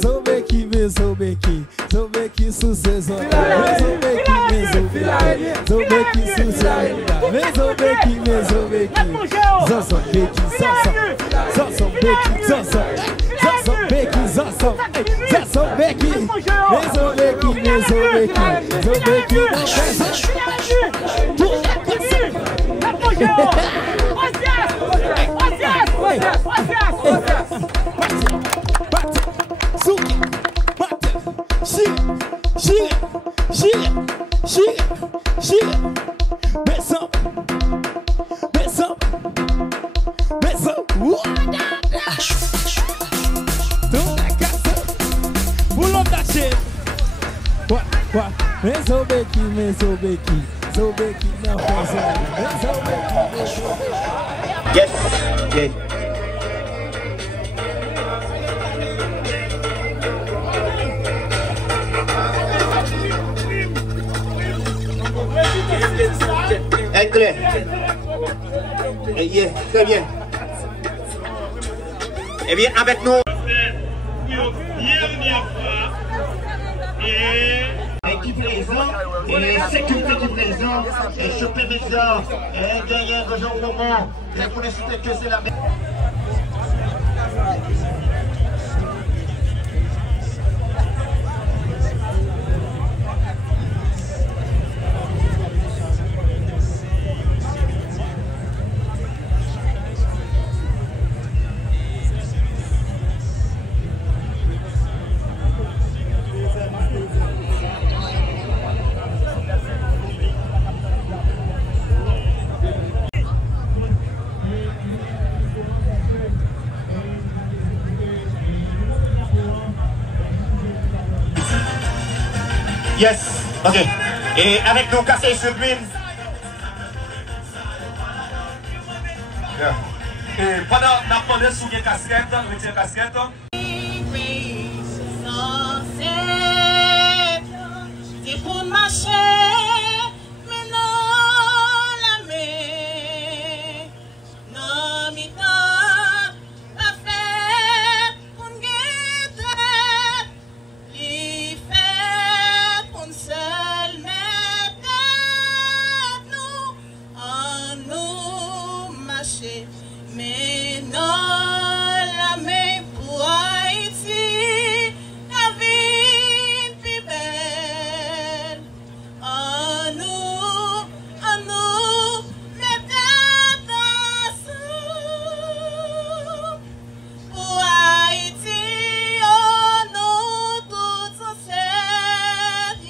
Zobeki sous saison, Zobeki sous saison, Zobeki, Yes, yes. Claire. Très bien. Eh bien, avec nous. Qui présent, et sécurité qui présent, et chauffeur média, et derrière Jean Roman, et pour les citer que c'est la même. Yes, ok. Et avec nos cassés sur l'huile. Et pendant la pandémie, sous les casquettes, les casquettes. C'est pour marcher, mais non la mer, non mi donne la fête pour guetter, les fêtes pour seul mettre nous en nous marcher, mais non la mer pour Haïti, la vie plus belle. En nous, mettez ensemble pour Haïti, en nous tous ensemble.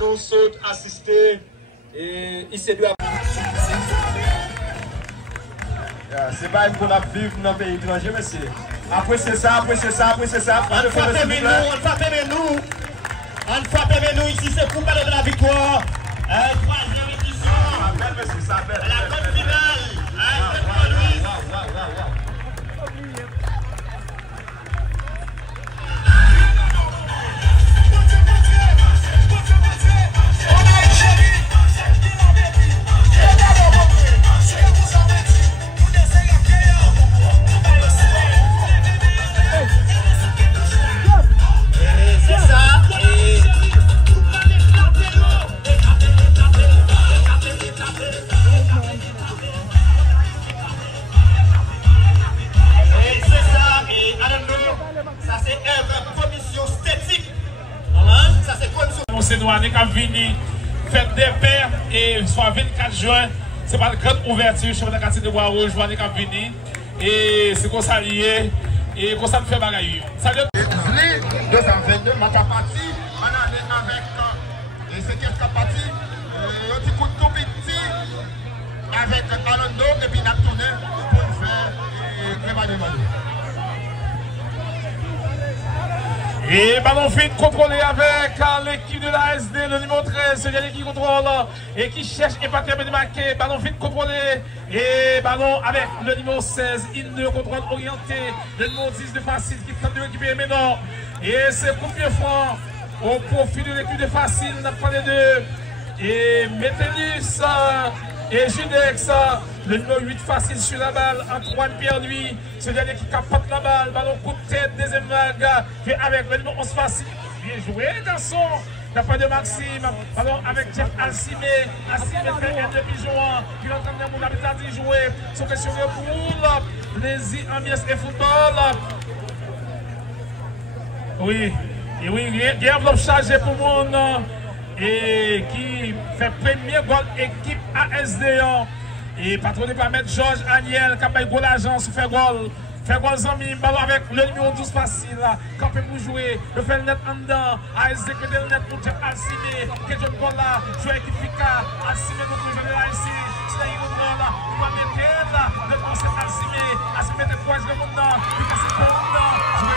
Nous sommes assistés et il s'est dû. C'est pas pour la vivre dans le pays étranger, monsieur. Après c'est ça, après c'est ça, après c'est ça. On va fermer nous ici, c'est pour parler de la victoire. Troisième édition. La grande finale. Qui a venu fête des pères et soit 24 juin, c'est pas la grande ouverture chez le quartier de Bois-Rouge, qui a venu et c'est qu'on s'allie et qu'on s'en fait bagaille. Salut. 222, ma parti, on a avec c'est qu'est-ce qu'a parti, un petit coup de tout petit avec Alando et puis n'a tourné pour faire et ballon fin contrôlé avec l'équipe de la SD, le numéro 13, celui qui contrôle et qui cherche et pas terminer marqué. Ballon fin contrôlé et ballon avec le numéro 16, il ne contrôle orienté, le numéro 10 de Facile qui tente de récupérer maintenant. Et c'est coup de pied franc au profit de l'équipe de Facile. On a parlé de et Métellus et Judex. Le numéro 8 facile sur la balle. Antoine Pierre-Louis. Ce dernier qui capote la balle. Ballon coup de tête. Deuxième vague. Fait avec le numéro 11 facile. Bien joué, garçon. D'après de Maxime. Ballon avec Jeff Alcimé. Alcimé fait un demi-joueur. Il est en train de mon habitat d'y jouer. Son question de boule. Plaisir, ambiance et football. Oui. Et oui, il y a un enveloppe chargée pour mon. Et qui fait premier goal équipe ASD. Et patronné par Maître Georges Aniel, qui a fait goal l'agence, fait goal. Fait goal Zami, ballon avec le numéro 12 facile. Campé pour jouer, le fait le net en dedans. ASD qui fait le net pour Jeff Alcimé. Qui est le goal là, jouer équipe Fika. Alcimé donc le joueur là ici. C'est là, il va là. Il va mettre là. Le concept Alcimé. Alcimé est trois, je le monte là. Il casse le ballon là. Jouer.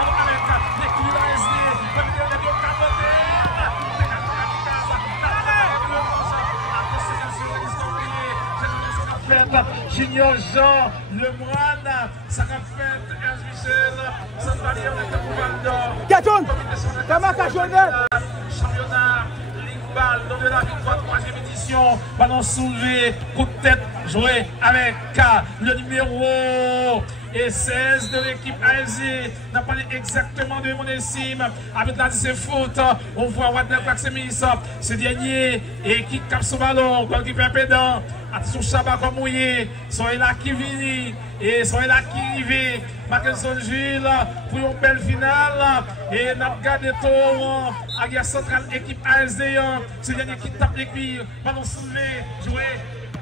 Ballon avec l'équipe de l'ASD. Le vidéo de Dieu capoté. Junior Jean, Le Moine, Sarah Fête, Ernst Michel, Sandalier, championnat, Ligue Ball, dans de la victoire, 3e édition, ballon soulevé, coup de tête, joué avec le numéro et 16 de l'équipe ASD. N'a pas exactement de Monessime. Avec la c'est foot, on voit Wadner Klaxemis, ce dernier, et qui capte son ballon, goalkeeper pédant. Attention Chabat comme mouillé, sont là qui vient et sont là qui arrivent. Mackenson Gilles pour une belle finale. Et n'a gardé tout à guerre centrale équipe ASD. Ce dernier qui tape les cuirs, ballon soulevé, joué.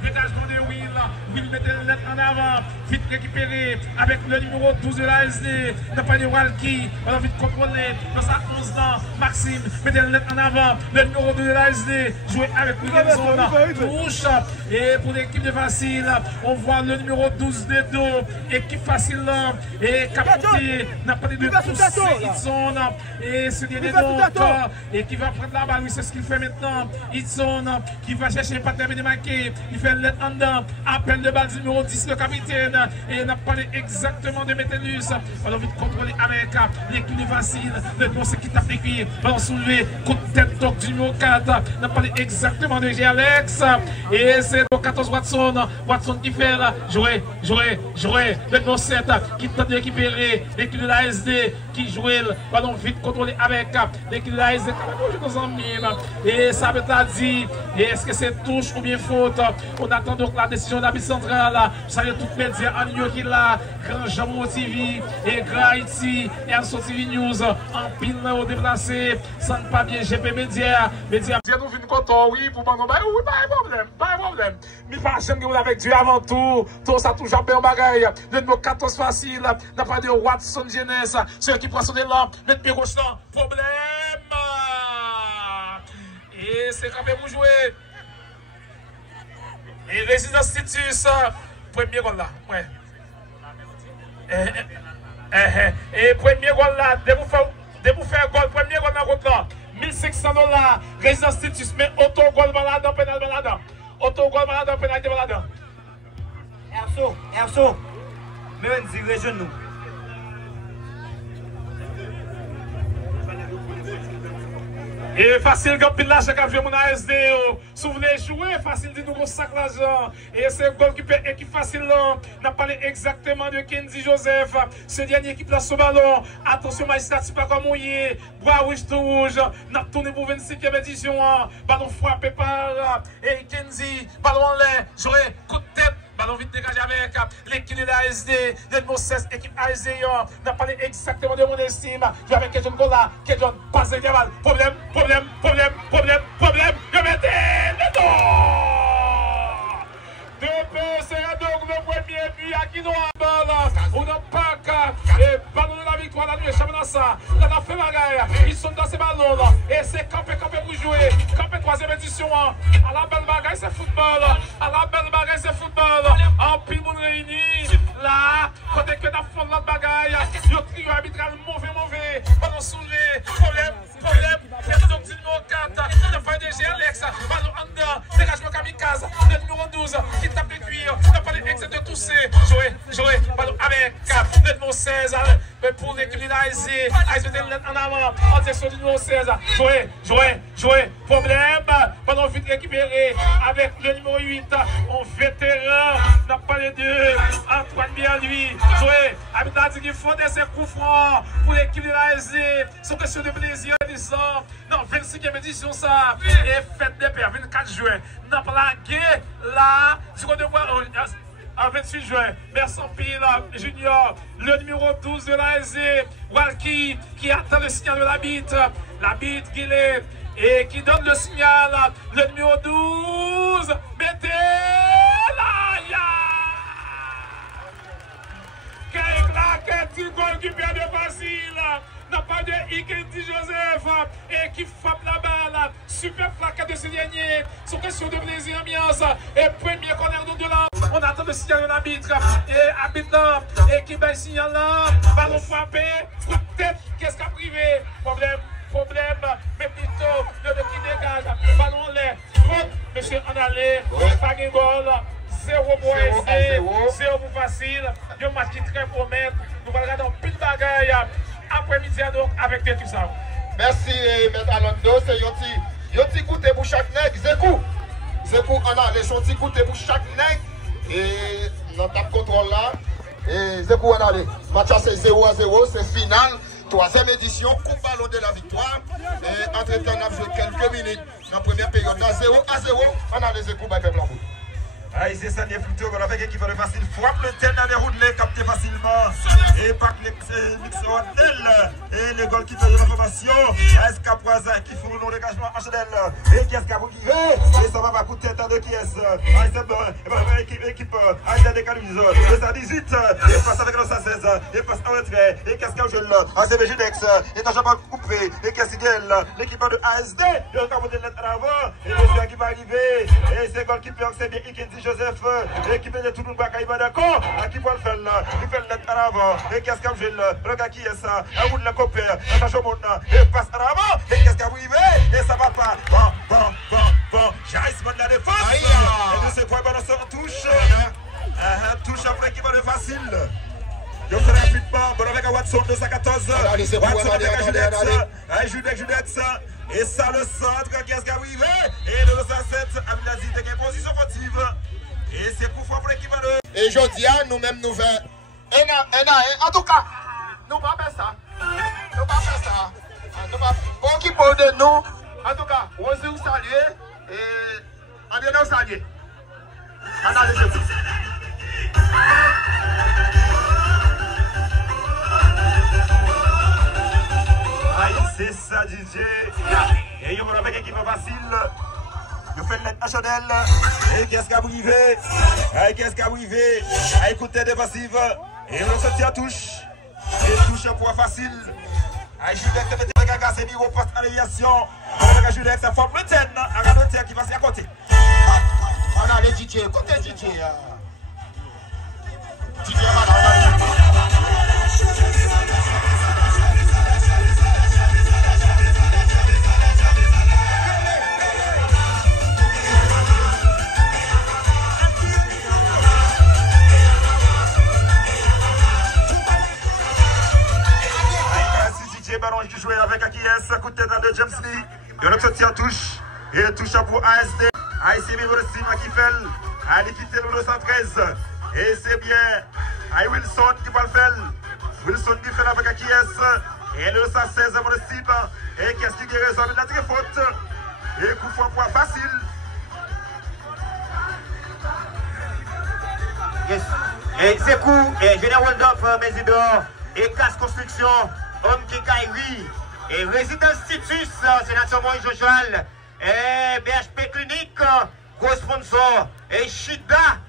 Dégagement de Will. Will mettait le net en avant. Vite récupéré avec le numéro 12 de l'ASD. N'a pas de Walkie. On a vite contrôlé. Dans sa 11 ans. Maxime mettait le net en avant. Le numéro 2 de l'ASD. Joué avec Williamson. Touche. Et pour l'équipe de Facile, on voit le numéro 12 de dos. Équipe Facile. Et Capoté. N'a pas de toucher. Itson. Et ce dernier donc. Et qui va prendre la balle. Oui, c'est ce qu'il fait maintenant. Itson. Qui va chercher pas terminer marqué. Il fait le en dedans, appel de balle numéro 10, le capitaine, et il n'a parlé exactement de Métellus. On a envie de contrôler avec l'équipe de Facile, le conseil qui tape les cuirs, ballon soulevé, coup de tête donc du numéro 4, on a parlé exactement de G. Alex, et c'est le 14 Watson qui fait jouer, le numéro 7 qui tente de récupérer l'équipe de l'ASD qui joue, ballon vite contrôlé avec l'équipe de l'ASD, et ça veut dire, est-ce que c'est touche ou bien faute? On attend donc la décision de l'arbitre central. Salut tous les médias en ligne qui est là. Grand Jamon TV et Grand Haïti et Anso TV News. En pile au déplacé. Ça ne pas bien GP Média. Média nous venons content, oui, pour nous. Oui, pas de problème. Mais pas j'aime que vous avec Dieu avant tout. Tout ça toujours bien en bagaille. Le numéro 14 facile. N'a pas de Watson Jeunesse. Ceux qui prennent sur des lampes. Mettre pied gauche là. Problème. Et c'est quand même pour jouer. Et Résidence Titus, premier goal là. Ouais. Et premier goal là, dès vous faire goal, premier goal dans le là. $1,500. Résidence Titus, mais auto-goal malade, pénal malade. Auto-goal malade, pénalité malade. Erso, même dirige nous. Et facile comme pile là, chaque avion mon ASD. Si vous voulez jouer, facile de nous sac l'argent. Et c'est le goal qui peut équipe facile là. On a parlé exactement de Kenzie Joseph. Ce dernier équipe là sur ballon. Attention, magistrat, c'est pas comme mouillé. Bois rouge tout rouge. On a tourné pour 25e édition. Ballon frappé par et Kenzie. Ballon en l'air. Jouer, coup de tête. Ballon vite dégagé avec l'équipe de l'ASD, le numéro 16, équipe ASD. On a parlé exactement de mon estime. Je vais avec Kedjon Gola, Kedjon passe de balle. Problème. Je mettais le dos. C'est donc le premier but à qui doit balle. On n'a pas qu'à. Et ballon de la victoire, la nuit, championnat ça. On a fait bagaille. Ils sont dans ces ballons là. Et c'est campé pour jouer. Campé 3e édition. À la belle bagaille, c'est football. En pile, on réunit. Là, côté que dans fond de notre bagaille. Le trio arbitral mauvais. Ballon soulevé. Problème. C'est donc du numéro 4. Il a fait de G. Alex. Ballon en dedans. Dégagement kamikaze. Le numéro 12 qui tape les cuirs. Il a pas les excès de tousser. Jouer. Ballon avec le numéro 16. mais pour l'équipe de l'ASD, ASD en avant, en direction du numéro 16. Jouer, problème, ballon vite récupéré avec le numéro 8, on vétéran, n'a pas les deux, Antoine bien lui, jouer, avec la dit qu'il faut des coups francs pour l'équipe de l'ASD, c'est question de plaisir, disant, non, 25e édition ça, et fête des pères, 24 juin, n'a pas la guerre, là, du côté de quoi, en 28 juin, Mersan Pile Junior, le numéro 12 de l'ASD, Walkie qui attend le signal de la bite qui est et qui donne le signal, le numéro 12, mettez là, quel petit goal qui perd de facile, n'a pas de Ikendi Joseph et qui frappe la balle, super plaquette de ce dernier, sur question de plaisir ambiance et premier corner de là. On attend le signal de l'arbitre et habitant et qui bat le signal là, ballon frappé, coup de tête, qu'est-ce qu'a privé, problème, mais plutôt le qui dégage, ballon l'air, monsieur en allée, pas de goal, 0 pour essayer, 0 pour facile, un match qui très promettre, nous allons regarder un peu de bagaille après-midi avec tout ça. Merci, M. Alando, c'est un petit goûter pour chaque nègre, Zekou, on a les petits goûter pour chaque nègre. Et dans ta contrôle là, et Zekou on a les match c'est 0-0, c'est final, 3e édition, coupe ballon de la victoire. Et entre-temps, on a joué quelques minutes dans la première période, 0-0, on a les Zekou by Peuple Lambeau. C'est ça, des plutôt qu'on a fait qui fait le facile. Frappe le thème dans les routes, les capter facilement. Et pas que les mixeurs et les goals qui font de l'information. Est-ce qu'Apoisa qui font le dégagement en chandelle. Et qui est-ce qu'à vous qui et ça va pas coûter tant de qui est-ce. C'est bon. Et bien, équipe. Aïda des Caluses. 218. Et passe avec le 16. Et passe en retrait. Et qu'est-ce qu'il y a au jeu. ACB Judex. Et t'as jamais coupé. Et qu'est-ce qu'il y a l'équipe de ASD. Et on va monter l'être en avant. Et le soir qui va arriver. Et c'est goal qui peut c'est bien Ikendi Joseph, et qui vient de tout le monde, il va d'accord, qui va le faire là, qui fait le net en avant, et qu'est-ce qu'il y a là, regarde qui est ça, un bout de la copère, un champion, et passe en avant, et qu'est-ce qu'il y a arrivé, et ça va pas, bon, j'arrive de la défense, et de ce point, on sort touche, touche après qui va le facile. Je ferai rapidement, bon avec Watson 214, Watson avec Judex, et ça le centre, qu'est-ce qui a arrivé, et le 207, Abdelaziz de gain position sportive, et c'est pour pour l'équipe de... Et aujourd'hui, nous-mêmes nous faisons en tout cas, nous ne pas faire ça. Pour qui parle de nous, en tout cas, on se salue et on vient nous saluer. Analysez-vous. C'est ça, DJ. Et il y a une équipe facile. Il fait le national. Et qu'est-ce qui a arrivé? Qu'est-ce qui a arrivé? Écoutez défensive. Et on sortit à touche. Et touche un point facile. Judex fait des gagas, c'est niveau post aviation. Avec Judex, ça forme le ten. Regarde le ten qui passe à côté. On a les DJ. Côté DJ. DJ, madame. Ballon qui joue avec Akies, coup de tête de James Lee. Il y a sorti en touche. Et touche pour ASD. ASD Sim qui fait. Elle quitte le 213. Et c'est bien. Wilson qui va le faire. Wilson qui fait avec Akies. Et le 116 Sim. Et qu'est-ce qui est raison de la très faute. Et coup franc point facile. Yes. Et c'est cool. Et Général Waldorf, Mésidor. Et Casse Construction. Homme qui Kairi, et Résidence Titus, sénateur Moïse Joal, et BHP Clinique, gros sponsor, et Chida,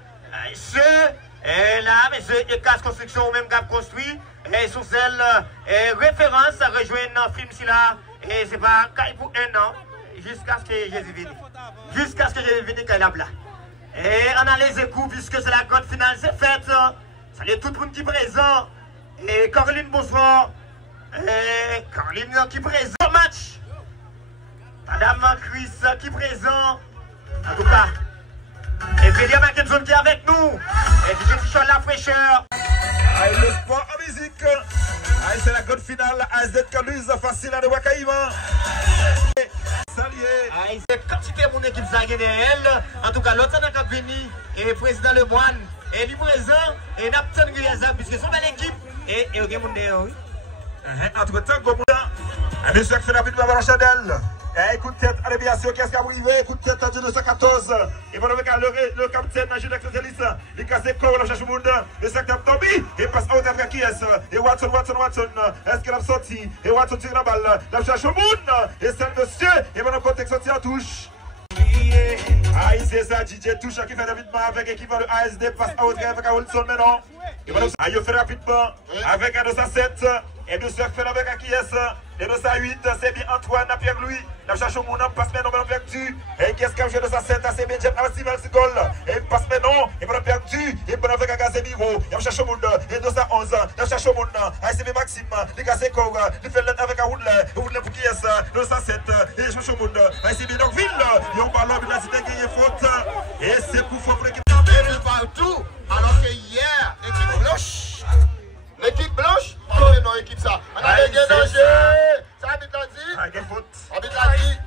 et là, et Casse Construction, même Gap construit, et sous celle, et référence à rejoindre film si là, et c'est pas pour un an, jusqu'à ce que Jésus vienne. Jusqu'à ce que Jésus vienne, qu'il a là. Et on a les échos, puisque c'est la grande finale, c'est faite. Salut tout le monde qui est présent, et Caroline Bonsoir. Et Caroline qui présente au match. Madame Chris qui présente. En tout cas. Et William Mackinson qui est avec nous. Et DJ Tichon la fraîcheur. Le sport en musique. C'est la grande finale. ASD Kalouise facile à de Wakaïma. Salut. C'est quantité de mon équipe ça elle. En tout cas, l'autre n'a qu'à venir. Et président Lemoine. Et lui présent. Et Napton Griaza. Puisque c'est une belle équipe. Et il y a oui. Entre temps, monsieur qui fait la vie de la Chandelle. Écoute tête à l'aviation, qu'est-ce qui a arrivé? Écoute tête à 214. Et voilà le capitaine Jules Socialiste. Il casse les corps, le cherche au monde. Le secteur Toby. Et passe à l'autre qui est. Et Watson. Est-ce qu'il a sorti? Et Watson tire la balle. La cherche au monde. Et c'est le monsieur. Et voilà le contexte sorti en touche. C'est ça, DJ Touche qui fait rapidement avec l'équipe de ASD. Passe à l'autre avec Wilson maintenant. Et voilà, il fait rapidement avec un 207. Et nous sommes fait avec un qui est. Et 208, c'est bien Antoine, Pierre-Louis. La cherche au monde, passe maintenant dans vertu. Et qu'est-ce qu'il y a de 207, c'est bien Jeff Alcimal et passe maintenant, et voilà perdu. Et voilà avec un gaz et bureau. Il cherche au monde. Et 211, il cherche au monde. ACB Maxime, les gaz et corps. Il fait l'aide avec un Woodley. Woodley pour qui est ça? 207, et il cherche au monde. ACB Dorville. Et on parle de la cité qui est faute. Et c'est coup fort pour l'équipe. Partout, alors que hier, l'équipe blanche. L'équipe blanche, pardon, non, équipe ça. On a des danger. Ça habite la dit. Ah, quelle faute. Habite la dit.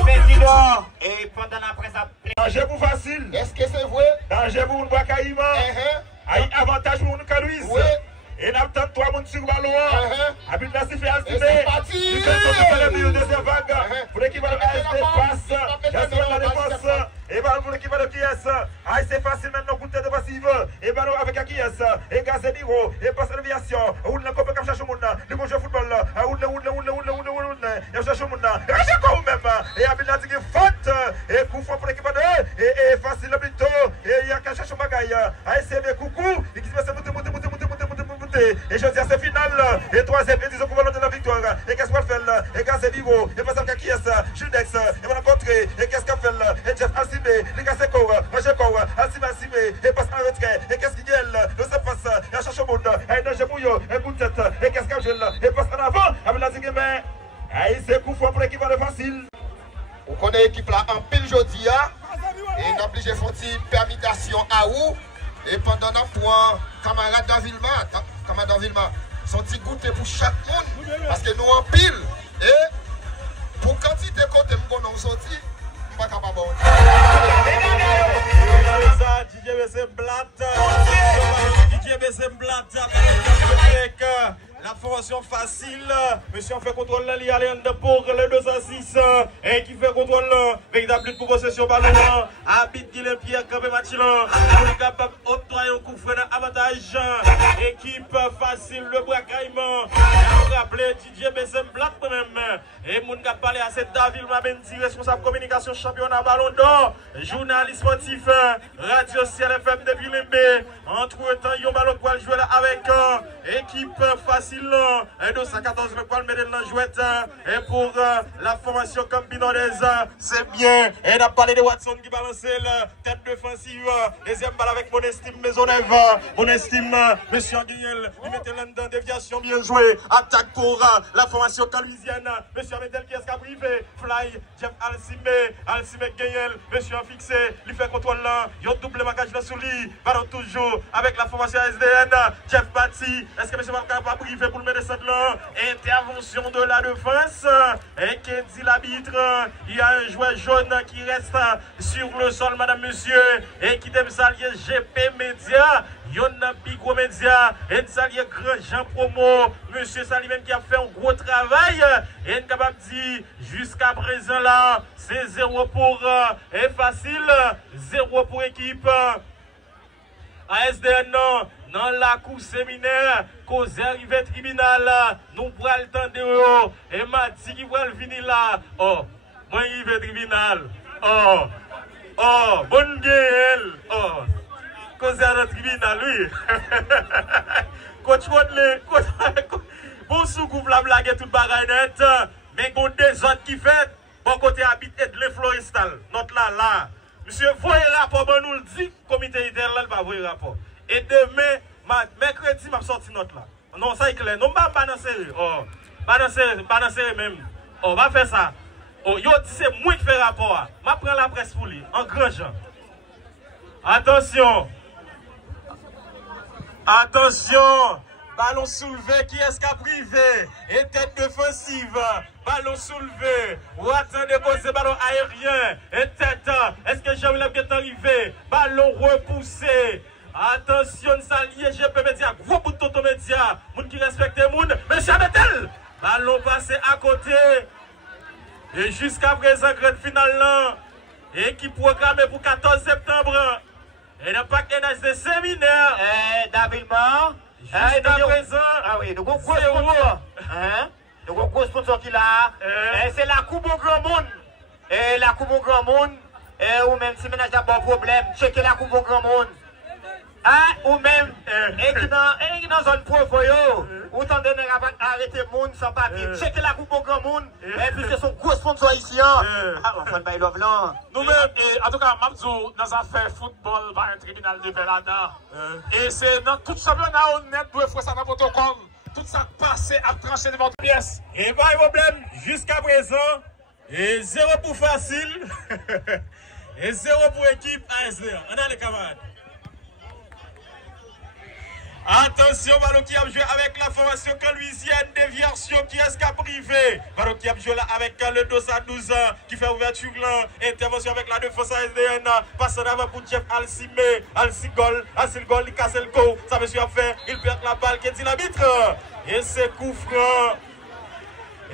Président, et pendant la presse à danger pour facile. Est-ce que c'est vrai? Danger pour une Wakaïma. Avantage pour une Kalouise. Oui. Et n'a pas 3 monde sur le ballon. Habite la CFA Alcibé. C'est parti. Il fait le deuxième vague. Pour l'équipe de ASD passe. La défense. Et ballon pour l'équipe de KS. C'est facile maintenant pour tête passive. Et ballon avec KS. Et Gazemiro. Et passe à l'aviation. Roule le copain comme cherche au monde. Le bon jeu football. Roule. Il cherche au monde. Et cherche au même. Et habite la tigre faute. Et coup fort pour l'équipe de. Et facile plutôt. Et il y a qu'à chercher au bagaille. ASB coucou. Et qui se passe et je dis à ce final, et troisième, et disons qu'on va de la victoire. Et qu'est-ce qu'on fait là? Et Gaz et Vivo, et Pascal Kakies, Judex, et on a rencontré, et qu'est-ce qu'on fait là? Et Jeff Alcibé, les gars c'est quoi? Roger Kowa, Alcibé, et passe en retrait, et qu'est-ce qu'il y a là? Le se passe, et à chercher au monde, et Danger Bouillot, et coup de tête, et qu'est-ce qu'on fait là? Et passe en avant, avec la tigre main. Et c'est coup fort pour l'équipe de facile. On connaît l'équipe là en pile jeudi, et on a obligé de faire une permutation à où? Et pendant un point, camarade Davilma, sont petits goûter pour chaque monde. Parce que nous en pile. Et pour quantité de côté, nous avons sorti, nous ne sommes pas capables de la formation facile. Monsieur fait contrôle là, il y a pour le 2 à 6. Et qui fait contrôle véritable lutte pour possession ballon. Habite Guilhem Pierre, campé match là. Pour être capable d'octroyer un coup frein avantage. Équipe facile, le bracaillement. Et on rappelle DJ BSM Black même. Et mon gars parlé à cette David Mabendi, responsable communication championnat ballon d'or. Journaliste sportif, radio Ciel FM depuis Limbe. Entre temps, il y a un ballon pour jouer là avec équipe facile. Et 214 le poil mettre dans la jouette. Et pour la formation campinonaise, c'est bien. Et on a parlé de Watson qui balançait la tête défensive. Deuxième balle avec mon estime Maisonneuve. Mon estime, monsieur Anguiel, il mettait là dedans déviation bien joué. Attaque pour la formation caluisienne. Monsieur Medel qui est privé. Fly, Jeff Alcimé Guiel. Monsieur fixé, il fait contrôle là. Il y a un double marquage là sous lui. Ballon toujours avec la formation SDN. Jeff Bati. Est-ce que monsieur Marca va privé pour le mettre descendre là? Intervention de la défense. Et qui dit l'arbitre? Il y a un joueur jaune qui reste sur le sol, madame, monsieur. Et qui t'aime s'allier GP Média. Yonna Bigro Média. Et s'allier Grand Jean Promo. Monsieur Sali même qui a fait un gros travail. Et capable de dire jusqu'à présent là, c'est 0 pour et facile. 0 pour équipe. ASDN dans la cour séminaire, cause arrivé tribunal, nous prenons le temps de haut, et m'a dit qu'il va venir là. Oh, moi arrivé tribunal. Oh, bonne gueule. Oh, cause à notre tribunal, oui. Coach Rodley, bon soucoup la blague tout le bagaille net, mais qu'on des autres qui fait, bon côté habite de Florestal, notre là. Monsieur, voyez rapport, ben nous le dit, comité interne, va voir rapport. Et demain, mercredi, m'a sorti notre là. Non, ça est clair. Non, pas dans série. Oh, pas dans série même. Oh, va faire ça. Oh, yo dit c'est moi qui fais rapport. Ma prend la presse pour lui, en grand genre. Attention. Attention, ballon soulevé, qui est-ce qui a privé? Et tête défensive, ballon soulevé. Ou attendez poser ballon aérien. Et tête, est-ce que Jean-William est arrivé? Ballon repoussé. Attention, Salier, GP Média, gros bout de Toto Média. Moun qui respecte moun, mais Chabetel. Ballon passé à côté. Et jusqu'à présent, grande finale là. Équipe programmée pour 14 septembre. Et le pack NHC séminaire. D'habillement. Jusqu'à présent. Ah oui, nous avons gros sponsor. Nous avons gros sponsor qui là. C'est la Coupe au Grand Monde. Et la Coupe au Grand Monde. Ou même si ménage n'a pas de problème, checker la Coupe au Grand Monde. Ou même, et dans zone profo, ou t'en donner arrêter le monde sans papier, checker la Coupe au Grand Monde. Et puis c'est son gros sponsor ici. Enfin, by love là. Nous-mêmes, en tout cas, Mabzou, dans affaires football, par un tribunal de Velada. Et c'est dans tout championnat honnête, deux fois ça dans votre compte. Tout ça passé à trancher devant votre pièce. Et pas de problème, jusqu'à présent, et 0 pour facile, et 0 pour équipe ASD. On a les camarades. Attention, ballon qui a joué avec la formation caluisienne, déviation qui est-ce qu'a privé. Ballon qui a joué là avec le dos à 12 ans, qui fait ouverture là. Intervention avec la défense ASDN. Passe d'avant pour Jeff Alcimé. Alcigol, il casse le go. Ça monsieur a fait, il perd la balle qui dit l'arbitre. Et c'est coup franc.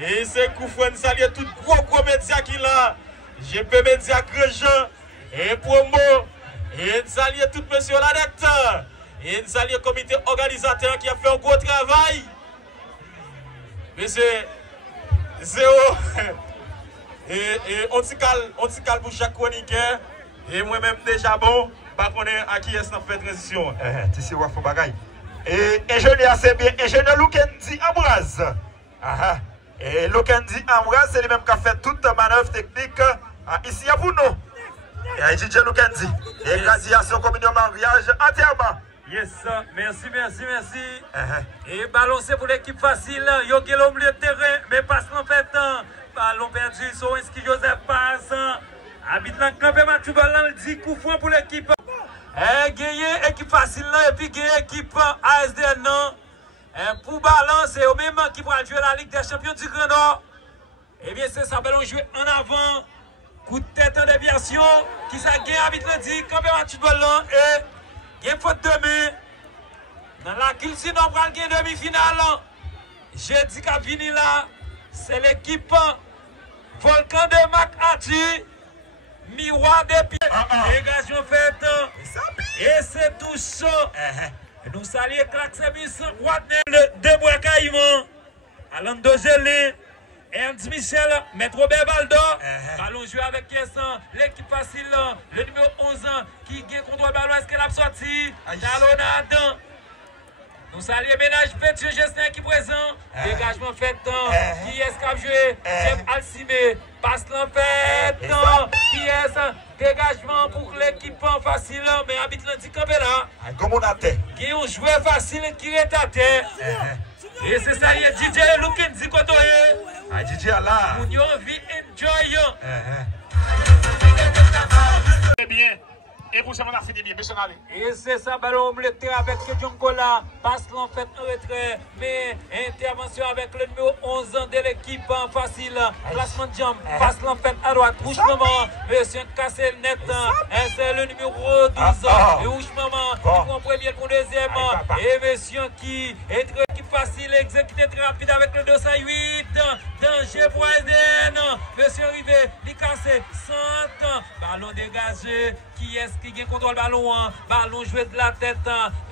Et c'est coup franc, nous saluons tout gros média qui là. GP Média Grandjean. Et promo. Et nous saluons tout monsieur la dette. Et nous saluons le comité organisateur qui a fait un gros travail. Mais c'est 0. Et on t'y calme pour chaque chroniqueur. Et moi-même déjà bon, pas connaître à qui est-ce qu'on fait transition. Tu sais, Wafo Bagay. Et ingénieur, c'est bien. Ingénieur Lukendi Ambroise. Et Lukendi Ambroise, c'est lui-même qui a fait toute manœuvre technique ici à vous, non? Et DJ Lukendi. Et graduation communion mariage entièrement. Yes, merci. Et ballon c'est pour l'équipe facile. Yo qui l'homme le terrain, mais passe en fait. Ballon perdu, Sowenski Joseph passe. Habite la campé Mathieu Ballon, 10 coups francs pour l'équipe. Gagné équipe facile là, et puis gagné équipe ASDN non. Pour ballon, c'est au même qui va jouer la Ligue des Champions du Grand Nord. Et bien c'est ça, ballon joué en avant. Coup de tête en déviation. Qui ça gagne, habite le 10, campé Mathieu Ballon et. Il y a faute de main. Dans la culture, on prend le demi-finale. J'ai dit qu'à finir là, c'est l'équipe Volcan de McAtee, Miroir des pieds. Dégagement fait. Et c'est tout chaud. Nous saluons Claxebus, Wadner, Debois Caïman, Alain Dogelé, Ernst Michel, Maître Robert Valdo. Ballon joué avec Kessan, l'équipe facile, le numéro 11 qui gagne contre le ballon. Est-ce qu'elle a sorti? Talonade. Nous saluons ménage Petit Gestin qui est présent. Dégagement fait. Qui est-ce qui a joué? Jeff Alcimé. Passe l'en fait. Qui est-ce? Dégagement pour l'équipe facile, mais habite l'anticamé là. Comme on a fait. Qui ont joué facile qui est à terre. Et c'est ça, il y a DJ Lukendi Kotoye. DJ là. Pour nous, vi enjoy. Très bien. Et pour ça, on a fini bien. Monsieur Nalé. Et c'est ça, ballon le terrain avec Djongola. Passe l'en fait en retrait. Mais intervention avec le numéro 11 de l'équipe facile. Placement de jambe. Passe l'en fait à droite. Rouge maman. Monsieur cassé net. C'est le numéro 12. Et rouge maman. Qui prend premier pour deuxième. Et monsieur qui est très facile. Exécuté très rapide avec le 208. Danger pour Eden. Monsieur arrivé. Il cassé. Centre. Ballon dégagé. Qui est-ce qui gagne contrôle ballon? Ballon joué de la tête.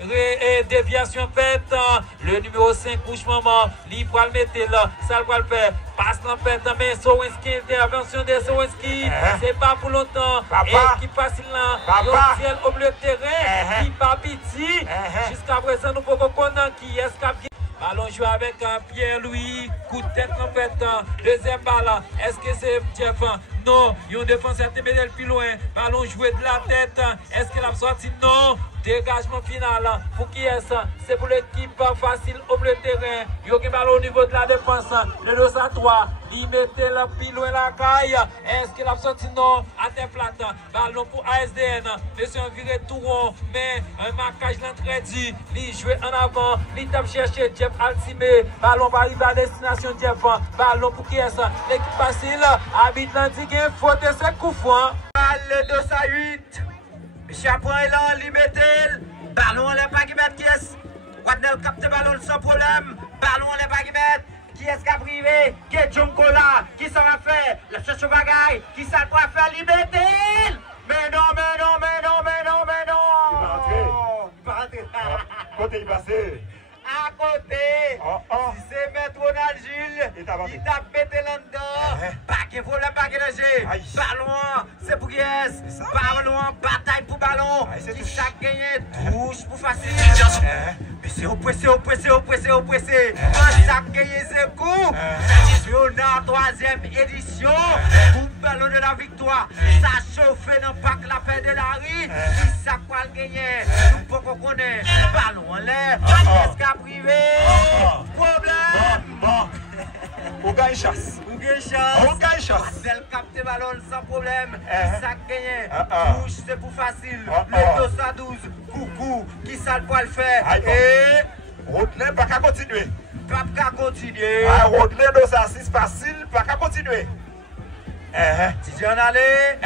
Et déviation faite. Le numéro 5 couche maman. Libre à le mettre là. Ça va le faire. Passe en fait. Mais Sowenski, intervention de Sowenski. C'est pas pour longtemps. Et qui facile là. Ciel au bleu terrain. Qui pas petit. Jusqu'à présent, nous pouvons connaître qui est-ce qui a bien. Ballon joué avec Pierre-Louis. Coup de tête en fait. Deuxième balle. Est-ce que c'est Jeff? Non. Il y a un défenseur qui est plus loin. Ballon joué de la tête. Est-ce qu'il a sorti? Non. Dégagement final. Pour qui est-ce? C'est pour l'équipe facile au bleu terrain. Il y a un ballon au niveau de la défense. Le 2 à 3. il mettait le plus loin la caille. Est-ce qu'il a sorti non à terre plate? Ballon pour ASDN. Monsieur viré tout rond, mais un marquage l'entrée. Il joue en avant, il tape chercher Jeff Altimé. Ballon va arriver à destination Jeff. Ballon pour qui est ça? L'équipe facile. Habite l'antique, faute et c'est coup franc. Le 2 à 8. Chaperon est là, limité. Ballon, les paquettes qui est. Wadnel capte ballon sans problème. Ballon, les paquettes. Qui est-ce qui a privé? Qui est Jonko là? Qui ça va faire? La cherche bagaille. Qui ça va faire? Limité. Mais non, mais non, mais non, mais non, mais non. Il va rentrer. Il va rentrer. Côté il passé. À côté, si c'est Maître Ronald Gilles, il t'a pété là-dedans. Paquet pour le paquet de G. Ballon, c'est pour qui est? Ballon, bataille pour ballon. Qui chaque gagné, touche pour facile. Mais c'est oppressé, oppressé, oppressé, oppressé. Chaque gagné, c'est coup. On a troisième édition. Pour ballon de la victoire. Ça chauffe dans le pack la fin de la rue. Qui ça quoi le gagner? Nous pouvons connaître. Ballon en l'air. Qu'est-ce qu'a privé? Problème. On gagne chasse. On gagne chasse. On gagne chasse. Celle capte ballon sans problème. Ça gagne. Touche, c'est pour facile. Le 212. Coucou. Qui ça le peut le faire? Et. Rotelin, pas qu'à continuer. Pas qu'à continuer. Rotelin 206 facile, pas qu'à continuer. Si tu en allais.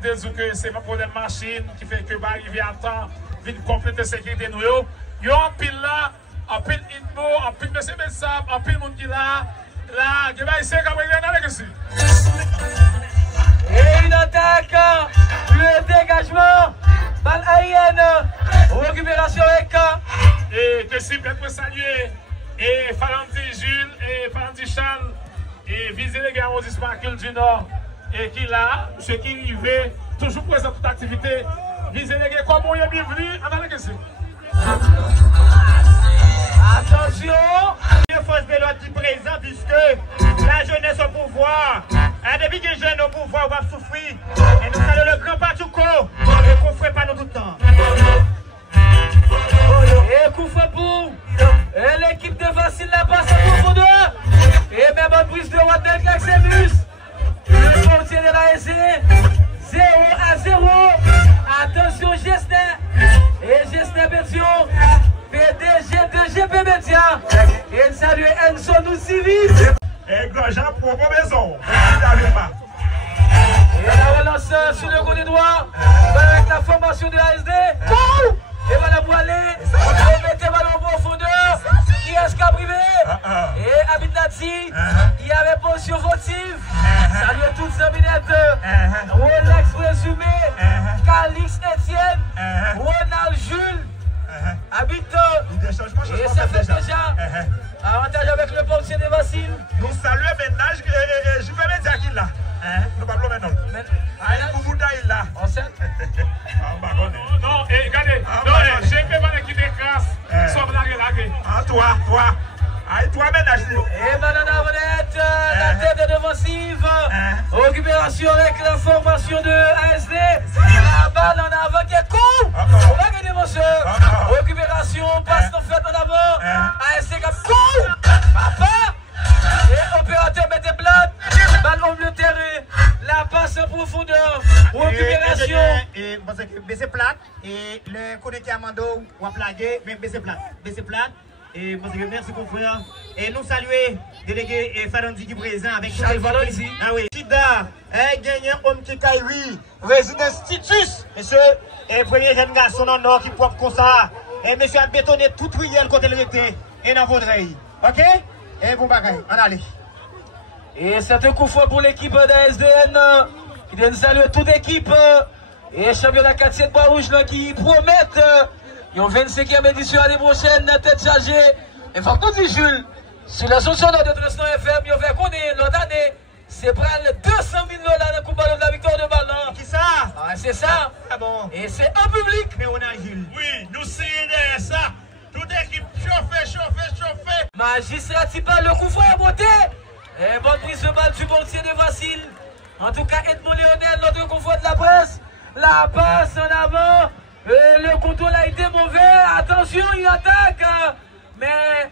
de dire que c'est un problème machine qui fait que va arriver à temps, vite compléter sécurité nous. Yo en pile là, en pile Inbo, en pile monsieur Bessab, en pile monde qui là, qui va essayer de gagner ici. Et une attaque, le dégagement, balle aérienne, récupération avec. Et que si peut-être saluer, et Falandi Jules, et Falandi Charles, et viser les gars au Sparkle du Nord, et qui là, ce qui arrive, toujours présent toute activité, viser les gars comme on est bienvenu, on a la question. Attention, il faut se l'autre présent puisque la jeunesse au pouvoir, depuis que les jeunes au pouvoir va souffrir, et nous allons le grand Patouko, et qu'on ne ferait pas nous tout le temps. Et coup fait pour l'équipe de Facile la passe en profondeur. Et même en prise de Waddell Caxemus. Le portier de la SC, 0-0. Attention Gessner. Et Gessner Bétion, PDG de GP Média. Et salut Enzo Noucivis. Et Grandjean pour vos maisons. Et la relance sur le côté droit. Avec la formation de l'ASD. Et voilà pour aller. Et mettez ballon en profondeur. Qui est-ce qui a privé? Et Abid Nati. Il y avait position fautive. Salut toutes ces minutes. Rolex résumé. Calix Etienne. Ronald Jules. Abid. Et ça fait déjà. Avantage avec le portier de Vassile. Nous saluons maintenant. Je vais mettre qui là. Nous parlons maintenant. Pour vous là. On sait. Non, et regardez, j'ai fait mal l'équipe de classe, sauf la toi. Toi, ménage. Et maintenant, la tête défensive. Récupération avec la formation de ASD. La balle en avant qui est cool. On va gagner, monsieur. Récupération, passe en fait en avant. ASD comme cool. Papa. Et opérateur met des blagues. Balle au milieu de terrain. La passe en profondeur. Récupération. Et parce que baisser plate. Et le connecté Amando, on va plaguer, mais baisser plate. Et merci confrère. Et nous saluer délégué Farandi qui est présent avec Charles Vallon ici. Ah oui. Sida, gagnant homme qui Kairi, résidence Titus. Monsieur, et premier jeune garçon dans le nord qui propre comme ça. Et monsieur a bétonné tout riel côté le été. Et dans votre rey. Ok? Et bon bagaille, on allez. Et c'est un coup fort pour l'équipe d'ASDN. Qui vient de saluer toute équipe. Et championnat 4 de Bois-Rouge qui promettent. Ils ont 25e édition l'année prochaine, tête chargée. Et faut que nous disions, Jules, sur la solution de Transnon FM, ils ont fait qu'on est l'autre année, c'est prendre 200 000 $ de Coupe Ballon de la victoire de ballon. Qui ça? Ah, c'est ça. Ah bon. Et c'est en public. Mais on a Jules. Oui, nous sommes derrière ça. Toute équipe chauffer. Magistrat Tipa, le coup fort à beauté. Et bonne prise de balle du portier de Vassile. En tout cas, Edmond Lionel, notre confort de la presse. La passe en avant. Le contrôle a été mauvais. Attention, il attaque. Mais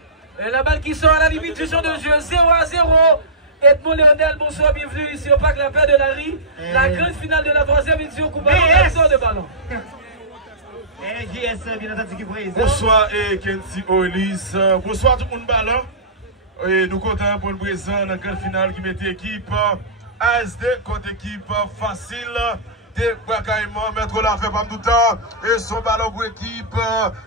la balle qui sort à la limite du champ de jeu. 0-0. Edmond Lionel, bonsoir, bienvenue ici au Parc La Paix de Larry. La grande finale de la 3e édition Coupe Ballon de ballon. JS, bien entendu, qui présent. Bonsoir et Kenzie Oelis. Bonsoir tout le monde ballon. Et nous comptons pour le présent dans la grande finale qui mettait équipe ASD contre équipe facile. Bakaïman, mettre la fait pas tout le temps. Et son ballon pour équipe.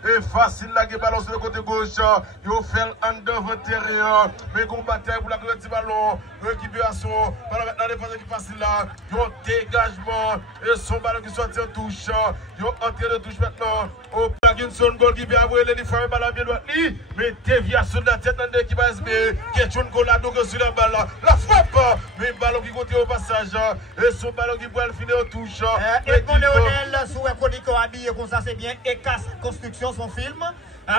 Et facile là, qui ballon sur le côté gauche. Il fait un devant intérieur. Mais qu'on bataille pour la petit ballon. Récupération. Ballon maintenant, défense qui facile là. Il y a un dégagement. Et son ballon qui sortit en touche. Il y a un entrée de touche maintenant. Au Parkinson, goal qui vient avoir les femmes ballon bien droit. Mais déviation de la tête dans l'équipe ASB. Question Colado sur la balle. La frappe. Mais ballon qui continue au passage. Et son ballon qui pourrait finir en touche. Edmond Léonel, sous un chronique habillé comme ça, c'est bien. Et casse construction, son film.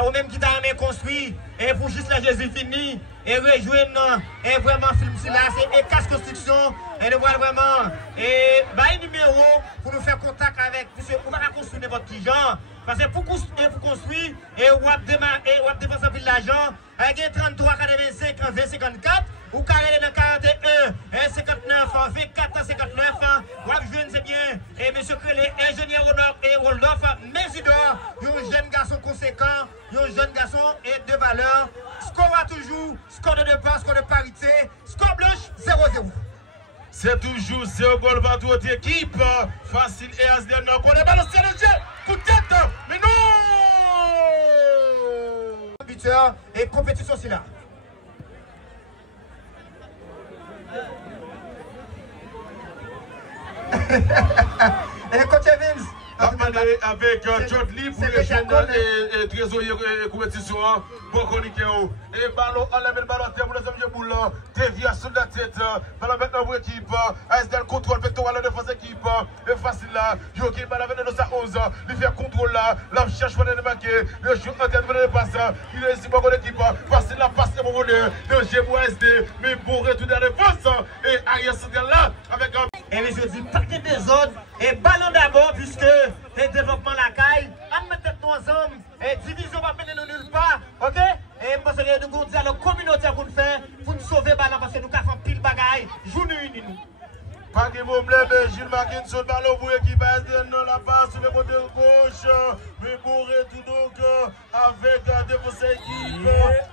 Ou même qui t'a aimé construit. Et pour juste la Jésus fini. Et rejoindre. Et vraiment, film si là, c'est et casse construction. Et nous voyons vraiment. Et un numéro pour nous faire contact avec. On va construire votre petit genre. Parce que pour construire, et on va dépenser un peu de l'argent. Il y a 33, 85, 20, 54. Ou carré dans 41, 59, 24, 59. Wapjouen, c'est bien. Et M. Krelé, ingénieur Honor et Waldorf, Mésidor, un jeune garçon conséquent, un jeune garçon et de valeur. Score à toujours, score de 2 passes, score de parité, score blanche, 0-0. C'est toujours 0 goal partout votre équipe. Facile et Asden. On connaît pas le jeu. Coup de tête. Mais non! Buteur et compétition c'est là. Et coach Evans. Avec Jodli pour les jeunes et trésorier compétition pour chroniquer. Et ballon, enlève le ballon à terre pour les hommes de boule. Déviation de la tête. Ballon maintenant pour l'équipe. ASDL contrôle vectoral de défense équipe. Et facile là. Joachim ballon avec dans sa 11. Il fait contrôle là. Là, cherche pour les marquer. Le joue en tête pour les passes. Il est ici pour l'équipe. Facile là, passe et bon voleur. Le G pour ASD. Mais pour retourner à la défense. Et arrière central là. Avec un. Et mais je dis, paquet des autres. Et ballon d'abord, puisque le développement la caille. On met tête ensemble. Et division va mener nous nulle part. Ok? Et moi, c'est de nous dire à la communauté pour nous faire, pour nous sauver le ballon, parce que nous avons pile bagaille. Journée unie nous. Pas de problème, Gilles Marquin sur le ballon pour l'équipe ASDN dans la passe sur le côté gauche. Mais pour tout donc avec la défense équipe.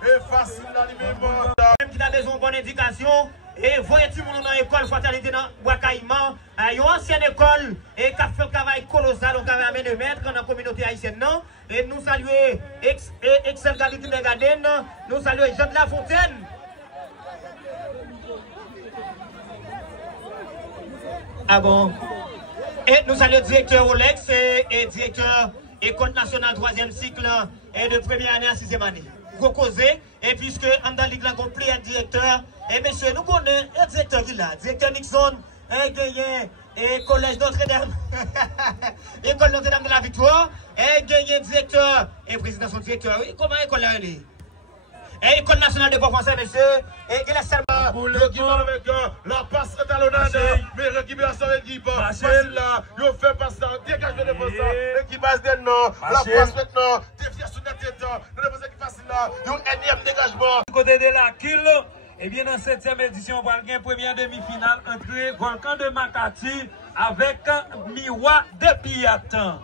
Et facile là lui-même. Même qui a besoin de bonne éducation. Et voyez-tu mon dans l'école fraternité dans Ouakaïman, une ancienne école et qui a fait un travail colossal, on a amené de maître dans la communauté haïtienne. Non? Et nous saluons Excel Qualité de Garden, nous saluons Jean de la Fontaine. Ah bon? Et nous saluons le directeur Olex et directeur École nationale 3e cycle et de première année à 6e année. Gros causé, et puisque en dans la ligue, on a un directeur, et monsieur, nous connaissons un directeur qui est là, directeur Nixon, et collège Notre-Dame, école Notre-Dame de la Victoire, et gagné directeur, et président son directeur, oui, comment école là, elle est? Et l'école nationale de port français, monsieur, et il a seulement pour l'équipe avec la passe étalonnade, mais récupération équipe, facile là, il fait passer, dégage le défenseur, l'équipe ASDN, la passe maintenant, déviation de la tête, le défenseur qui facile là, il y a un énième dégagement. Du côté de la kill, et bien dans cette 7e édition, on va gagner première demi-finale entre Volcan de Makati avec Miwa de Piatan.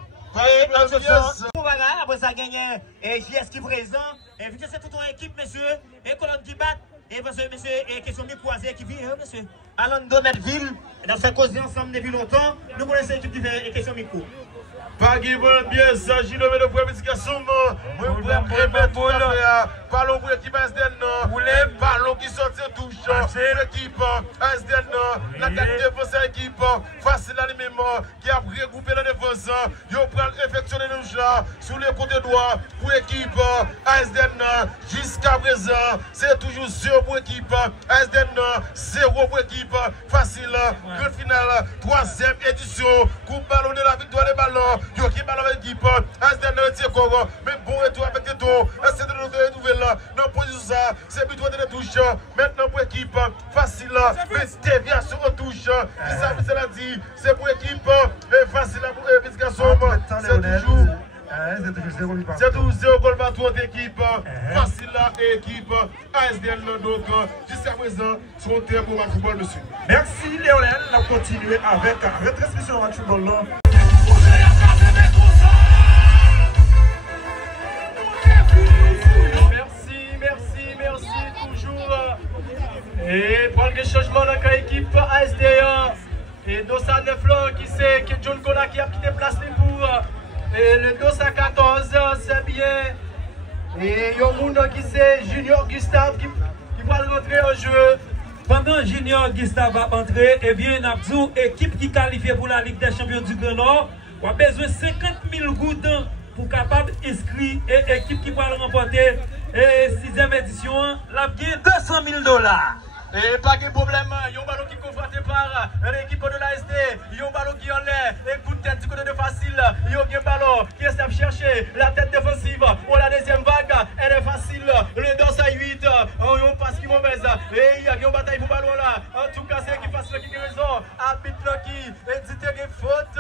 Après ça, gagné et JS qui présent. Et vu que c'est toute une équipe, monsieur, et colonne qui bat, et monsieur, et question de croiser qui vit, monsieur. Allons de notre ville, dans cette cause ensemble depuis longtemps, nous connaissons l'équipe qui fait question micro. Pas qui veut bien s'agir de la prémédication, ballon pour l'équipe ASDN, ballon qui sortit touche, l'équipe ASDN, la défense équipe, facile à lui-même, qui a regroupé la défense, il prend effectuer les touches sur le côté droit pour l'équipe ASDN jusqu'à présent, c'est toujours 0 pour l'équipe ASDN, 0 pour l'équipe facile, grand finale, 3e édition, coupe ballon de la victoire des ballons. Yo qui balle avec l'équipe, ASDN retire Congo, mais bon retour avec les tours, c'est de nous nouvelles dans position ça, c'est but de touche, maintenant pour l'équipe, facile, mais déviation en touche, qui ça vous l'a dit, c'est pour l'équipe, et facile pour l'éducation, c'est toujours 0 goal partout entre équipe, facile et équipe, ASDN, donc jusqu'à présent, sur un terrain pour le football, monsieur. Merci Léonel, on va continuer avec la retransmission de football là. Merci, toujours. Et prendre des changements dans l'équipe ASDA. Et Dossa 9 là, qui c'est que John Kona qui a quitté place pour. Et le Dossa 14, c'est bien. Et il y a un monde qui c'est Junior Gustave qui va rentrer en jeu. Pendant Junior Gustave va entrer, et bien Nabzou, équipe qui qualifie pour la Ligue des Champions du Grand Nord, on a besoin de 50 000 gouttes pour capable inscrire et équipe qui va remporter et 6e édition, la bien $200 000. Et pas de problème, il y a un ballon qui est confronté par l'équipe de l'ASD, il y a un ballon qui en l'air, et coup de tête du côté de facile, il y a un ballon qui essaie de chercher la tête défensive pour la deuxième vague, elle est facile, le dos à 8, il y a un passe qui est mauvaise, et il y a une bataille pour le ballon là, en tout cas c'est qui facile qui a raison, arbitre qui dit qu'il y a faute,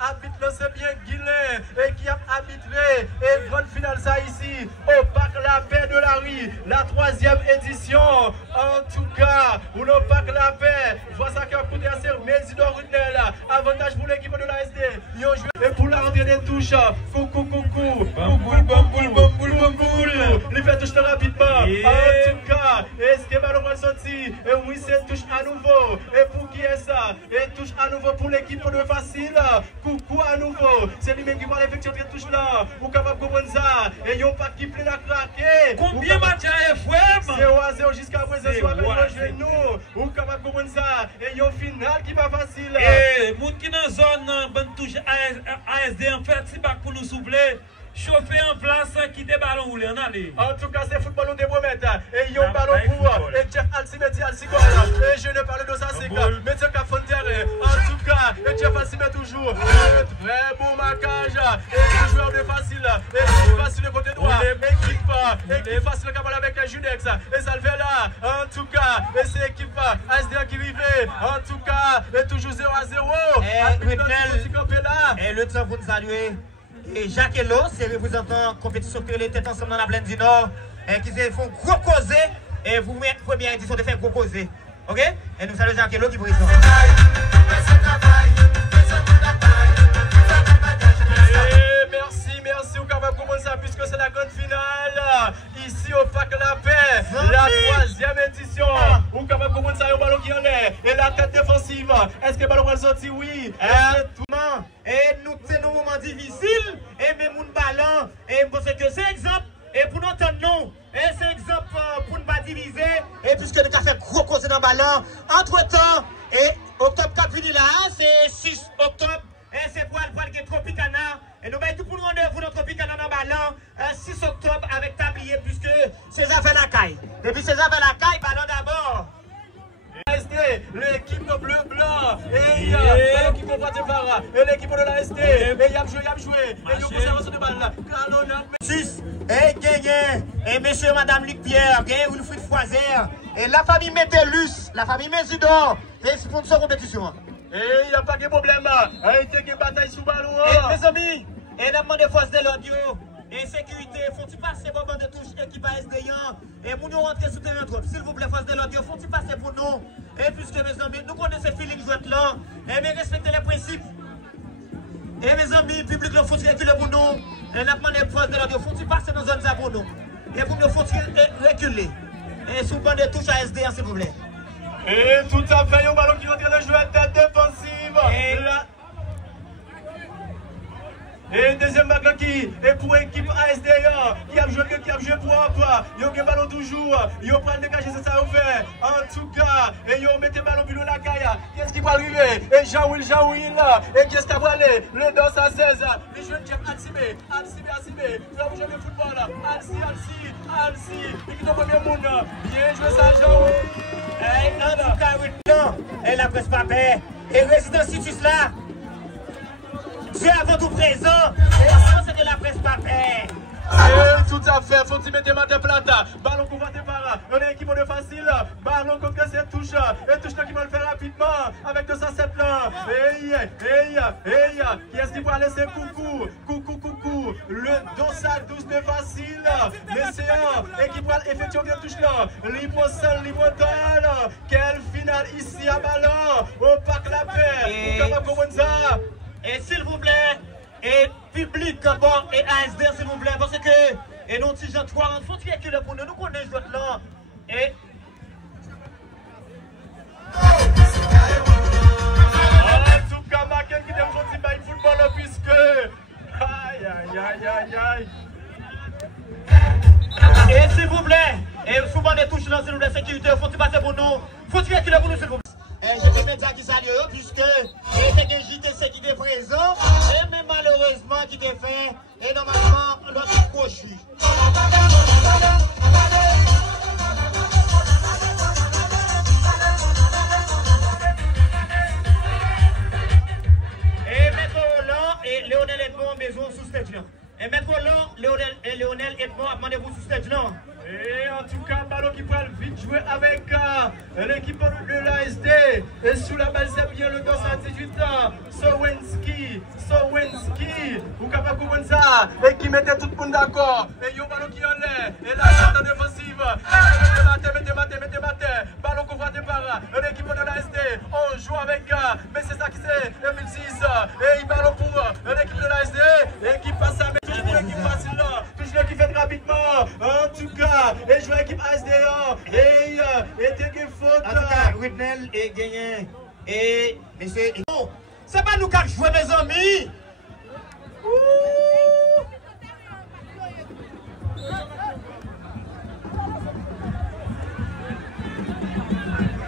arbitre c'est bien Guilain, et qui a arbitré, et grande finale ça ici, au parc La Paix de la Rue, la 3e édition, en tout cas, pour le parc La Paix, je vois ça qui a coûté assez Mésidor Rudnel, avantage pour l'équipe de l'ASD, ils ont joué, et pour la rentrée des touches, coucou, bamboul, les fait toucher rapidement, en tout cas, est-ce que ballon va se senti. Et oui, c'est touche à nouveau. Et pour qui est ça? Et touche à nouveau pour l'équipe de Facile. Coucou à nouveau. C'est lui-même qui va effectuer cette touche là. Vous capable de comprendre ça. Et yon pas qui plein à craquer. Combien de matchs à FM? 0-0 jusqu'à présent. Soit avec le genou. Vous capable de comprendre ça. Et yon final qui va Facile. Et moun qui dans zone bonne touche ASD en fait, c'est pas pour nous souffler. Chauffer en place, quitter ballon roulé, on allait. En tout cas, c'est football on dépromet. Et il y a un ballon pour et Jeff Alcimeti Alcigol. Et je ne parle de ça, c'est quoi? Mais c'est qu'à Fontaine. En tout cas, et Jeff Alcimeti toujours. Très beau marquage. Et le joueur de Facile. Et Facile côté droit. Équipe Facile qui avec Junex. Et Salvela. En tout cas, et c'est équipe ASD qui vivait. En tout cas, et toujours 0-0. Et le temps vous nous saluer. Et Jacques Elo, c'est représentant compétition que les têtes ensemble dans la Plaine du Nord, qui se font gros causer, et vous mettez première édition de faire gros causer. Ok? Et nous saluons Jacques Elo qui vous présente. Merci, on va commencer puisque c'est la grande finale. Ici au Parc La Paix, la 3e édition. On va commencer un ballon qui en est. Et la tête défensive. Est-ce que le ballon va sortir? Oui. Et nous, c'est un moment difficile. Et même mon ballon. Et parce que c'est exemple. Et pour nous entendre non. Et c'est exemple pour ne pas diviser. Et puisque nous avons fait gros cause dans le ballon. Entre temps, et octobre 4 fini là, c'est 6 octobre. Et c'est pour le Tropicana. Et nous mettons tout pour nous rendez-vous dans Tropicana dans le ballon 6 octobre avec tablier puisque César fait la caille. Depuis César fait la caille, ballon d'abord. L'équipe de bleu-blanc. Et l'équipe de Guatemala. Et l'équipe de l'ASD. Et il y a joué. Et il y a conservation de balle. 6. Et gagné. Et monsieur et madame Luc Pierre. Gagné Wilfried Foiser. Et la famille Métellus. La famille Mésidor. Et sponsor compétition. Et il n'y a pas de problème. Il y a une bataille sous ballon. Et mes amis. Et demande de force de l'audio. Et sécurité, faut-il passer pour de touche équipe ASD et pour nous rentrer sous terrain trop. S'il vous plaît, force de l'audio, faut-il passer pour nous. Et puisque mes amis, nous connaissons ce feeling jouet là, et bien respectez les principes. Et mes amis, public, il faut reculer pour nous. Et nous demandons force de l'audio, faut-il passer dans zone pour nous. Et pour nous, faut-il reculer. Et sous bande de touche ASD, s'il vous plaît. Et tout à fait, un ballon qui est en train de jouer à tête défensive. Et deuxième balle qui est pour l'équipe ASD qui a joué propre. Il y a un ballon toujours. Il y a un dégager, c'est ça qu'on fait. En tout cas, et il y a mis le ballon pour la caille. Qu'est-ce qui va arriver? Et Jean-Will. Et qu'est-ce qui va aller? Le dos à 16. Les jeunes Jeff Alcimé. Nous avons joué le football. Alci. Et qui est au premier monde. Bien joué ça, Jean-Will. En tout cas, oui, non. Et la presse pas paix. Et résidence Citus là. Dieu avant tout présent, et ça c'est de la presse pas paix. Tout à fait, faut-il mettre ma plata. Ballon pour voter par l'équipe de Facile. Ballon contre cette touche. Et touche qui va le faire rapidement avec 207 là. Qui est-ce qui va laisser coucou. Le 212 de Facile. L'essayant. Et qui va effectuer une touche là. Libre seul, libre total. Quelle finale ici à Ballon. Au Parc La Paix. Comment comprendre ça? Et s'il vous plaît, et public, bon, et ASD, s'il vous plaît, parce que, et non, si j'ai 3 ans, faut qu'il y ait que le pour nous connaissons votre là. Et. En tout cas, Macken qui t'aime sortir par le football, puisque. Aïe. Et s'il vous plaît, et souvent des touches là, s'il vous plaît, sécurité, faut-il passer pour nous, faut qu'il y ait que le pour nous, s'il vous plaît. Je peux mettre ça qui salue, puisque c'était JTC qui était présent, et même malheureusement qui était fait, et normalement, l'autre coach. Et Maître Roland et Léonel Edmond ont besoin sous stage là. Et Maître Roland, Léonel Edmond a demandé vous sous stage là. Et en tout cas, ballon qui peut vite jouer avec l'équipe de l'ASD. Et sous la balle, c'est bien le dos à 18 ans. Sowenski. Vous capable de comprendre ça. Et qui mettait tout le monde d'accord. Et il y a un ballon qui en est. Et la charte défensive. Mettez. Ballon qu'on va débarrasser. L'équipe de l'ASD. On joue avec. Mais c'est ça qui c'est 2006. Et il ballon pour l'équipe de l'ASD. Et qui passe à toujours l'équipe facile là. Toujours qui fait rapidement. En tout cas. Et joue l'équipe ASD. Et Et t'es une faute. En tout cas, Whitnell est gagné. Et monsieur. C'est pas nous qui avons joué, mes amis.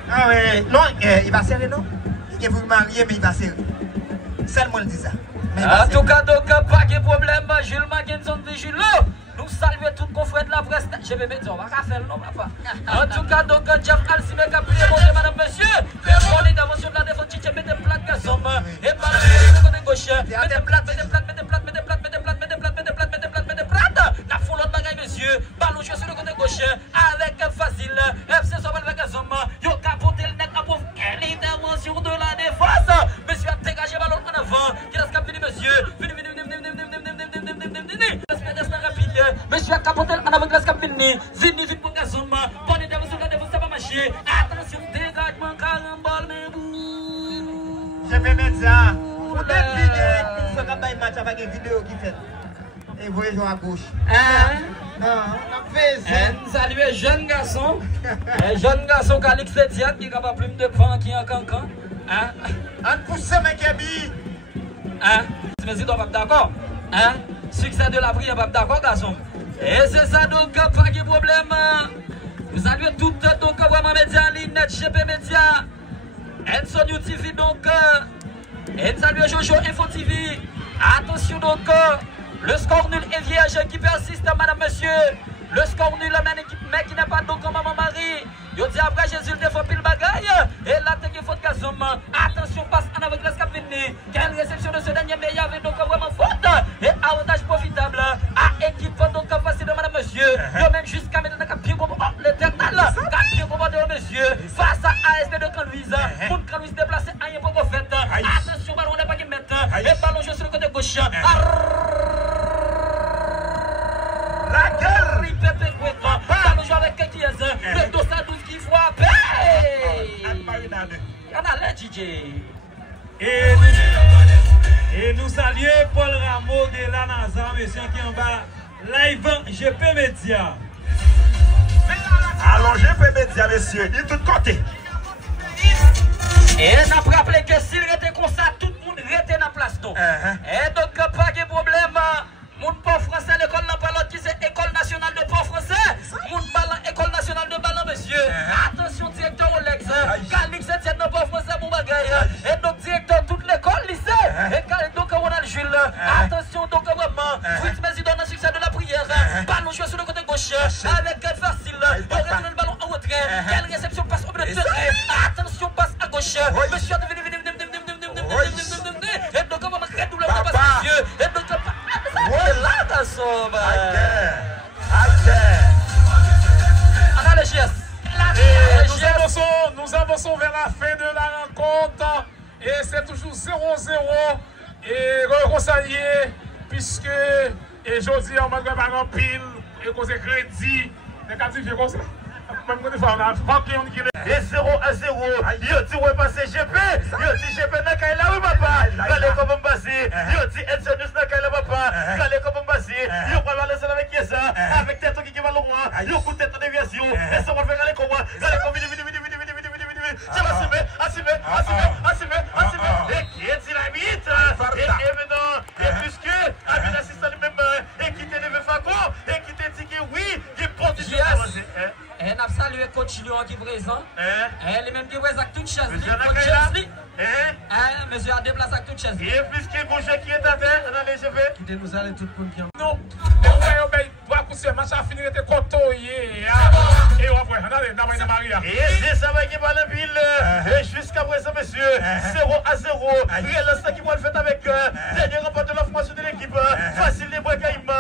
Ah ouais, non, il va serrer, non? Il va vous marier, mais il va serrer. Seulement le dit ça. En tout cas, donc, pas de problème, Jules Mackinson de Jules. Nous saluons tout confrère de la presse. Je vais mettre ça, on va faire le nom, papa. En tout cas, donc, Jeff Alcime qui a pris le bonjour, madame, monsieur. On est d'invention de la défense, tu mets des plates, garçon. Et par le côté gauche, mets des plates, mets des plates, mets des plates, mets des plates, mets des plates, mets des plates, mets des plates, mets des plates, mets des plates. La foule de bagaille, monsieur. Ballon joué sur le côté gauche, avec facile. FC Sobel avec garçon. Yo capoté le net à pauvre. Quelle intervention de la défense. Monsieur a dégagé ballon en avant. Qui laisse capter, monsieur. Monsieur a capoté en avant de la Scapini. Zini vite pour Gazon. Bonne intervention de la défense, ça va marcher. Attention, dégagement, carambole, mais vous. Je vais mettre ça. Vous déclinez. Une fois qu'on a un match avec une vidéo qui fait. Et vous voyez à gauche. Non, on fait ça. Salut, jeune garçon. Jeune garçon Calix Letian qui est capable plus de prendre qui est en cancan. On pousse ça, mec, Abi. Mais si tu n'es pas d'accord. Succès de la prière, pas d'accord, garçon. Et c'est ça, donc, pas de problème. Vous saluez tout, donc, vraiment, média en ligne, net, GP Média. Enson TV, donc. Et saluez Jojo Info TV. Attention, donc. Le score nul est vierge qui persiste, madame, monsieur. Le score nul, la équipe, mec qui n'a pas donc maman Marie. Yo dit après Jésus le défend pile bagaille. Et là, t'es qu'il faut de Gazom. Attention, passe en avec la Scapini. Quelle réception de ce dernier, mais il y avait donc vraiment faute. Et avantage profitable. À équipe donc facile de madame, monsieur. Yo même jusqu'à maintenant, cap bien comme l'éternel. Cap bien comme monsieur. Face à ASP de Canlouise. Pour Canlouise déplacer, rien pour qu'on fait. Attention, ballon n'est pas qui mettre. Et ballon joué sur le côté gauche. La gueule. Ripépé, ballon joué avec Kekiez. Le dos à 12 qui frappe. On a l'air, DJ. Et nous saluons Paul Rameau de la NASA, monsieur qui est en bas. Live GP Média. Allons, GP Média, monsieur. Il est tout côté. Et on a rappelé que s'il était comme ça, tout le monde était dans la place. Et donc, pas de problème. Mon port français, l'école n'a pas l'autre qui c'est École nationale de port français. Mon ballon, École nationale de ballon, monsieur. Attention, directeur Olex. Calix, c'est dans port français, mon bagaille. Et donc, directeur toute l'école, lycée. Et donc, on a le Jules. Attention, donc, vraiment. Fritz Messi donne un succès de la prière. Ballon joué sur le côté gauche. Avec quel facile. On retourne le ballon en retrait. Quelle réception passe au milieu de terrain. Attention, passe à gauche. Monsieur, et donc, on va redouler le passe, monsieur. Et donc, là, ta somme. Nous avançons vers la fin de la rencontre. Et c'est toujours 0-0. Et reconcilié, puisque aujourd'hui, on va faire un pile et qu'on s'est crédit. Les qualifiés comme ça. Même quand on a franqué, on dit et 0-0. Yo dit ouais passer GP. Yo dit GP n'a qu'à là oui papa. Allez comme passer. Yo dit Edson n'a qu'à là papa. Allez comme passer. Yo va aller ça avec qui ça. Avec tête qui va loin. Yo coup tête de déviation. Et ça va faire aller comme moi. Allez comme vite. Ça va assumer. Et qui est la vite. Et maintenant, et puisque avec l'assistant lui même et qui te devait faire quoi et qui te dit que oui, il porte sur avancer. Et nous avons salué coach Lyon qui est présent. Et les mêmes qui présent avec toute chaise. Monsieur a déplacé avec toute chaise. Et puisque mon jeu qui est à terre, dans les cheveux. Qui nous allons tout le monde qui en. non. Le match a fini, il était content. Et on va voir, Maria. Et c'est ça qui va la ville. Et jusqu'à présent, monsieur, 0-0. Réel instant qui va le faire avec dernier remporte de la formation de l'équipe. Facile de Brakaïm.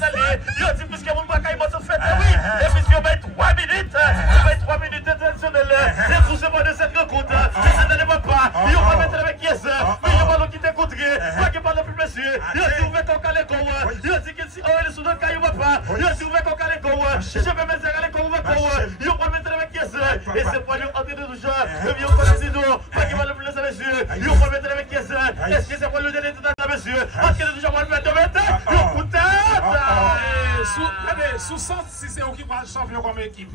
Allez. Yo dit puisque mon Brakaïm se fait, oui. Et puisqu'on va être 3 minutes. On va être 3 minutes intentionnelles. Et tout ce de cette rencontre. Si ça ne va pas, il va mettre avec Yes. Mais il va nous quitter contre. Pas qu'il parle plus, monsieur. Yo dit on va qu'on calme. Yo dit que si on est sous le cas, il va pas. Yo dit on va qu'on calme. Je vais mettre avec comme il va mettre avec Yes. Et c'est pas lui entrer de toucher. Et bien on connaît ses dos. Pas qu'il va le plus monsieur. Il va mettre avec Yes. Est-ce que c'est pour le donner tout à monsieur? Parce que déjà on va le mettre de mettre. Yo putain. sous sens si c'est eux qui va champion comme équipe.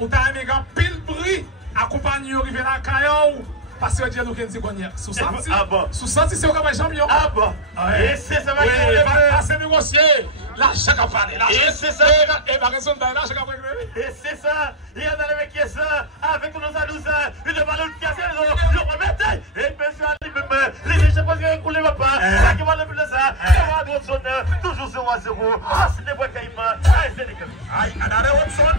Ou t'as aimé grand pile bruit accompagné au rive la caillou. Parce que Dieu nous dit qu'on y est. Sous sens si c'est eux qui va champion. Ah bon. Et c'est ça va passer négocier. L'argent qu'a parlé. Et c'est ça. Et ma raison de l'argent qu'a parlé. Et c'est ça. Il y en a avec qui est ça. Avec nos amis, une ballon de casse. Je remettais. Et monsieur Ali, les gens qui ont coulé ma part. Ça qui va le plus de ça. Ça va Watson. Toujours 0-0. Ah, c'est des bois caïmans. Aïe, c'est des caïmans. Aïe, Anare Watson.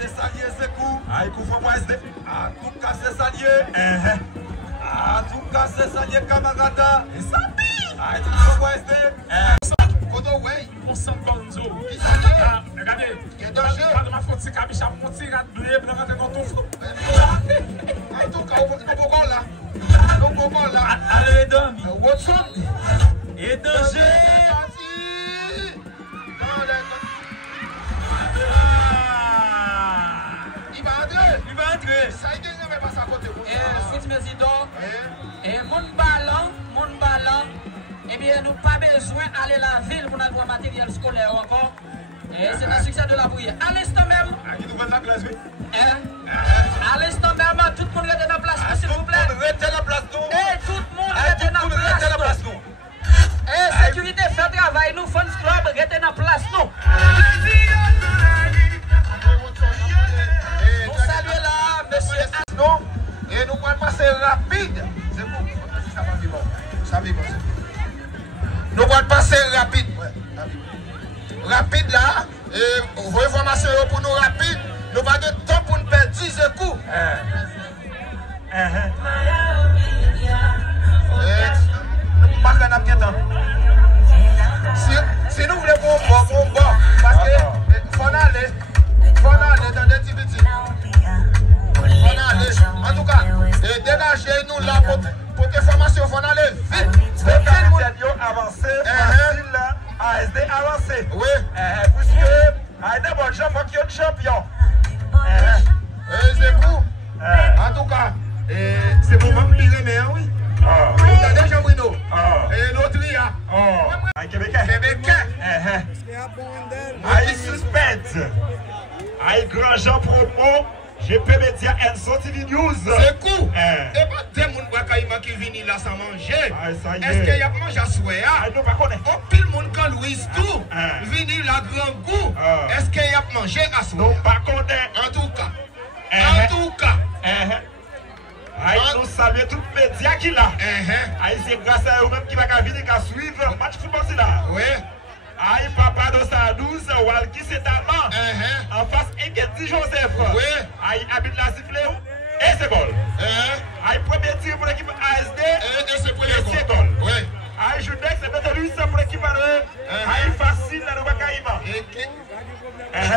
C'est salié, c'est coup. Aïe, coup faut pas SD. En tout cas, c'est salié. En tout cas, c'est salié, camarade. Et ça pire. Aïe, tout faut pas SD. Kodo, oui. On sent Gonzo. Regardez. Il y a danger. Pas de ma faute, c'est Kabicha, mon petit rat bleu, blanc, dans ton front. En tout cas, on va là. On va là. Allez, Domi. Watson. Et danger. Il va entrer. Ça y est, il ne va pas s'accorder. Foot Président, et mon ballon, eh bien, nous pas besoin d'aller à la ville pour avoir matériel scolaire encore. Et c'est un succès de la bouille. À l'instant même, à l'instant même, tout le monde est dans la place, s'il vous plaît. Et tout le monde est dans la place. Et sécurité fait travail, nous, Fans Club, restez dans la place, nous. Nous saluons là, monsieur. Non, et nous allons passer rapide. C'est bon, ça va vivre. Ça vivre. Nous allons passer rapide. Rapide là, et vos informations pour nous rapide. Nous avons de temps pour nous perdre 10 coups. Nous marquons un peu de temps. Si nous voulons bon, parce que faut aller dans des petits petits. En tout cas, dégagez-nous là pour tes formations, il faut aller vite. Le capitaine avancé, facile, ASD avancé. Oui. Puisque ASD bon champion qui est champion. C'est vous. En tout cas, c'est pour moi qui mais oui. Regardez Jean-Bruno. Et l'autre là. Aïe Québécois. Aïe suspense. Aïe grand Jean promo. GP Média and TV News. C'est cool. Et pas des gens qui viennent là sans manger. Est-ce qu'il y a mangé à souhait? Non, pas connaître. Oh, pile monde quand Louis tout. Venir là grand goût. Est-ce qu'il y a mangé à souhait? Non, pas connaître. En tout cas. Aïe, nous saluons tous les médias qui là. Aïe, c'est grâce à eux-mêmes qui va venir suivre le match football là. Oui. Aïe, papa de 112, Walki c'est allemand. En face, Ekendi Joseph. Oui. Aïe, habite la sifflée. Et c'est goal. Aïe, premier tir pour l'équipe ASD. Et c'est pour c'est goal. Oui. Aïe, Judex, c'est Métellus pour l'équipe ASD. Aïe, facile, la Nobakaïma.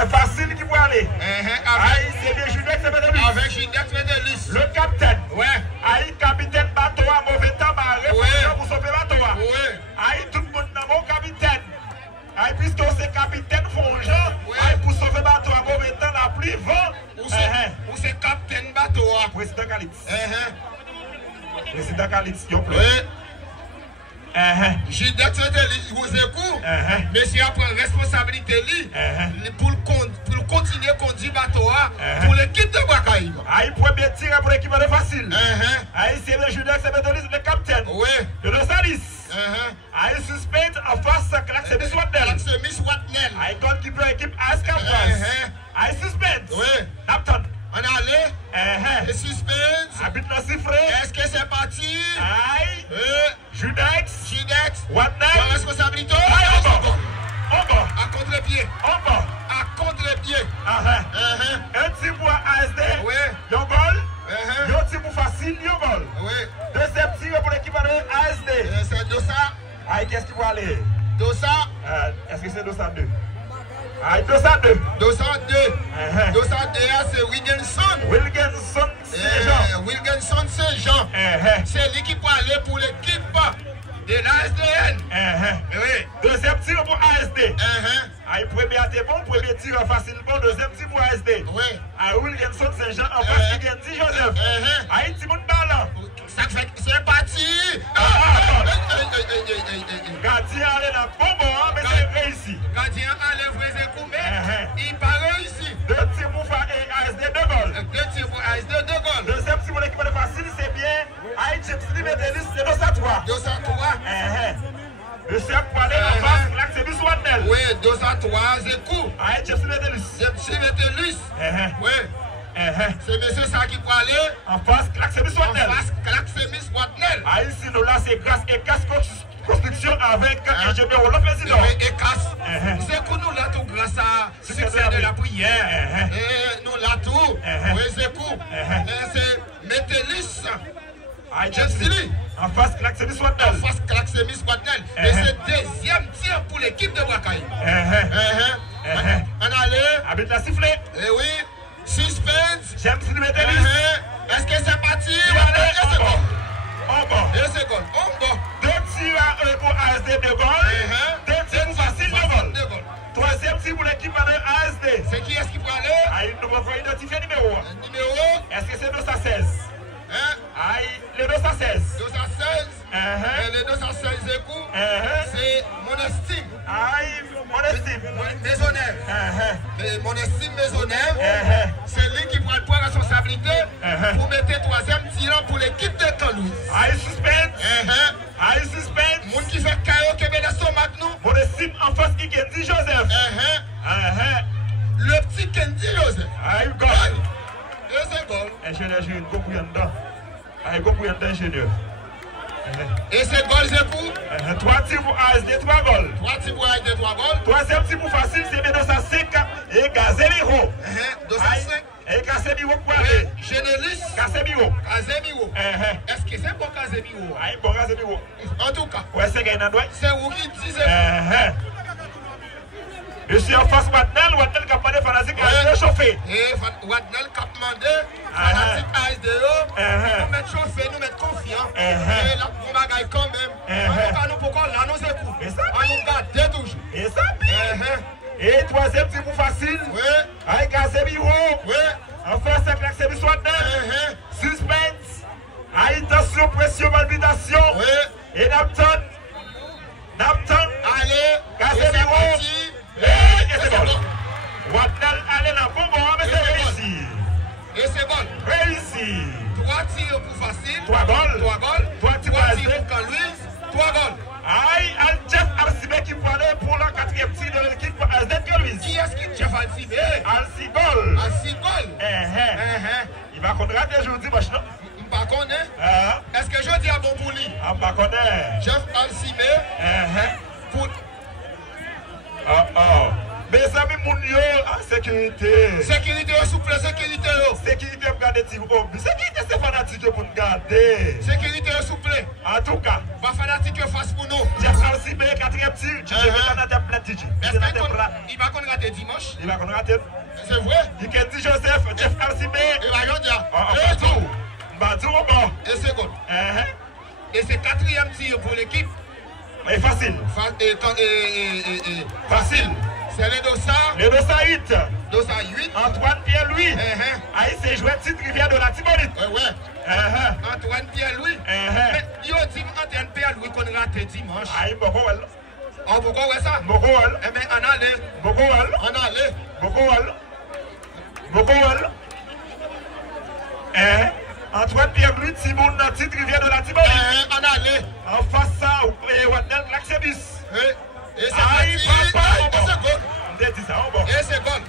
Facile qui peut aller. Aïe, c'est bien Judex, c'est Métellus. Avec Judex, Métellus. Le capitaine. Ouais. Aïe, capitaine Batoa, mauvais temps, réflexion pour sauver Batoa. Oui. Aïe, tout le monde dans mon capitaine. Aïe, puisque c'est capitaine Fongeant, aïe, pour sauver bateau à mauvais temps, la pluie vent. Ou c'est capitaine bateau. Président Kalitz. Président Kalitz, yon pleu. Oui. J'ai dit vous écoutez, monsieur a pris responsabilité pour continuer à conduire bateau pour l'équipe de Bakaïm. Aïe, premier tir pour l'équipe de facile. Aïe, c'est le Judas, c'est le capitaine. Oui. De Salis. Aïe, suspect en face, c'est Miss Watnell. C'est Miss Watnell. Aïe, goalkeeper équipe Aska France. Aïe, suspect. Oui. Napton. On allait. Le suspense. Habite la cifre. Est-ce que c'est parti? Aïe. Judex. Watnell. La responsabilité. Aïe, on va. À contre-pied. On va. À contre-pied. Un petit pour ASD. Oui. Yon goal. Yon petit pour facile. Yon goal. Oui. Deuxième tir pour l'équipe ASD. C'est Dossa. Aïe, qu'est-ce qui va aller? Dossa. Est-ce que c'est Dossa 2? Aïe, Dossa 2. Dossa 2. Dossa 2, c'est Wilkinson. Wilkinson Saint-Jean. Wilkinson Saint-Jean. C'est lui qui peut aller pour l'équipe de l'ASDN. Oui. Deuxième tir pour ASD. Aïe, premier c'est bon, premier tir facilement, deuxième tir pour ASD. Oui. Aïe, Wilkinson Saint-Jean en face de Gendi Joseph. Aïe, Timon Ballon. C'est parti. Gardien allait dans le bon bord, mais c'est réussi. Gardien allait vrai coup, mais il pas réussi. 2 tirs pour ASD, 2 goals. 2 tirs pour ASD, 2 goals. Deuxième tir pour l'équipe de facile, c'est bien. Aïe, Chepsini Medelis, c'est 203. 203. Le chef pour aller en face, là, c'est du Swanel. Oui, 203, c'est coup. Aïe, Chepsini Medelis. Chepsini Medelis. Oui. C'est monsieur ça qui peut aller en face, Klaxemis Watnel. En face, Klaxemis Watnel. Ah, ici, nous là, c'est grâce et casse construction avec ingénieur le président. Et casse. C'est que nous là tout grâce à succès de la prière. Et nous là tout. Oui, c'est cool. C'est Metelis. Ah, Chepsini. En face, Klaxemis Watnel. En face, Klaxemis Watnel. Et c'est deuxième tir pour l'équipe de Brakaï. On allait. Habite la sifflet. Eh oui. Suspense. J'aime si tu Metelis. Est-ce que c'est parti? En bas. Et c'est goal. En bas. 2 tirs pour ASD, 2 goals. 2 tirs pour facile, 2 goals. Troisième tir pour l'équipe de ASD. C'est qui est-ce qui peut aller? Aïe, nous devons identifier le numéro. Numéro? Est-ce que c'est 216? Aïe, le 216. 216. Et le 216 c'est coup. C'est mon estime. Aïe, mon estime. Maisonneuve. Mon estime maisonneuve. C'est lui qui prend la responsabilité pour mettre 3e tirant pour l'équipe de Calouis. Aïe, suspense. Aïe, suspense. Moun qui fait KO qui met l'estomac nous. Mon estime en face qui Kendi Joseph. Le petit Kendi Joseph. Aïe, goal. Et c'est goal. Ingénieur, j'ai une compréhension. Aïe, compréhension ingénieur. Et c'est goal, c'est coup. 3 tirs pour ASD, 3 goals. 3 tirs pour ASD, 3 goals. Troisième tir pour facile, c'est 205 et Gazemiro. 205. Et Casemiro pour aller. Génélis. Casemiro. Casemiro. Est-ce que c'est bon Casemiro? Aïe, bon Casemiro. En tout cas. Ouais, c'est Gaïna Douai. C'est où qui disait. Je suis en face Watnel qui a demandé Fanatique ASD chauffer. Et Watnel qui a demandé Fanatique ASD nous mettre chauffer, nous mettre confiant. Et là, on va gagner quand même. En tout cas, nous pourquoi là, nous écoutons. On nous garde toujours. Et ça, et troisième tir pour facile. Oui. Avec Casemiro. Oui. En face avec Klaxemis Watnel. Suspense. Aïe, tension, pression, palpitation. Oui. Et Napton. Allez. Casemiro. Et c'est bon. Watnel allait dans le bon bord, mais c'est réussi. Et c'est bon. Réussi. 3 tirs pour facile. 3 goals. 3 tirs pour ASD. 3 Calouis. 3 goals. Aïe, Al-Jeff Alcibé qui parlait pour la 4e tir de l'équipe ASD Calouis. Qui est-ce qui Jeff Alcibé? Alcigol. Alcigol. Il va qu'on rate aujourd'hui, moi, non? Pas connaît. Est-ce que je dis à bon pour lui? On va connaître. Jeff Alcibé. Pour. Mes amis, mon yo, sécurité. Sécurité, souple, sécurité. Sécurité, pour garder tir au but. Sécurité, c'est fanatique pour nous garder. Sécurité, souple. En tout cas, va fanatique face pour nous. Jeff Alcibé, 4e tir. Je vais dans ta plate, Tiji. Est-ce qu'il va qu'on rate dimanche? Il va qu'on rate. C'est vrai? Il dit Joseph, Jeff Alcibé. Il va dire. Et tout. Badou au bord. Et c'est bon. Et c'est 4e tir pour l'équipe. Mais facile. Facile. C'est le Dossa. Le Dossa 8. Dossa 8. Antoine Pierre-Louis. Aïe, c'est joué titre Rivière de la Timonite. Ouais. Antoine Pierre-Louis. Mais il dit Antoine Pierre-Louis qu'on rate dimanche. Aïe, Bokowal. Pourquoi ouais ça? Bokowal. Eh bien, on allait. Bokowal. On allait. Bokowal. Antoine Pierre-Louis, Timon, titre Rivière de la Timonite. On allait. En face ça, Watnel Klaxemis. Et c'est parti. Et c'est goal.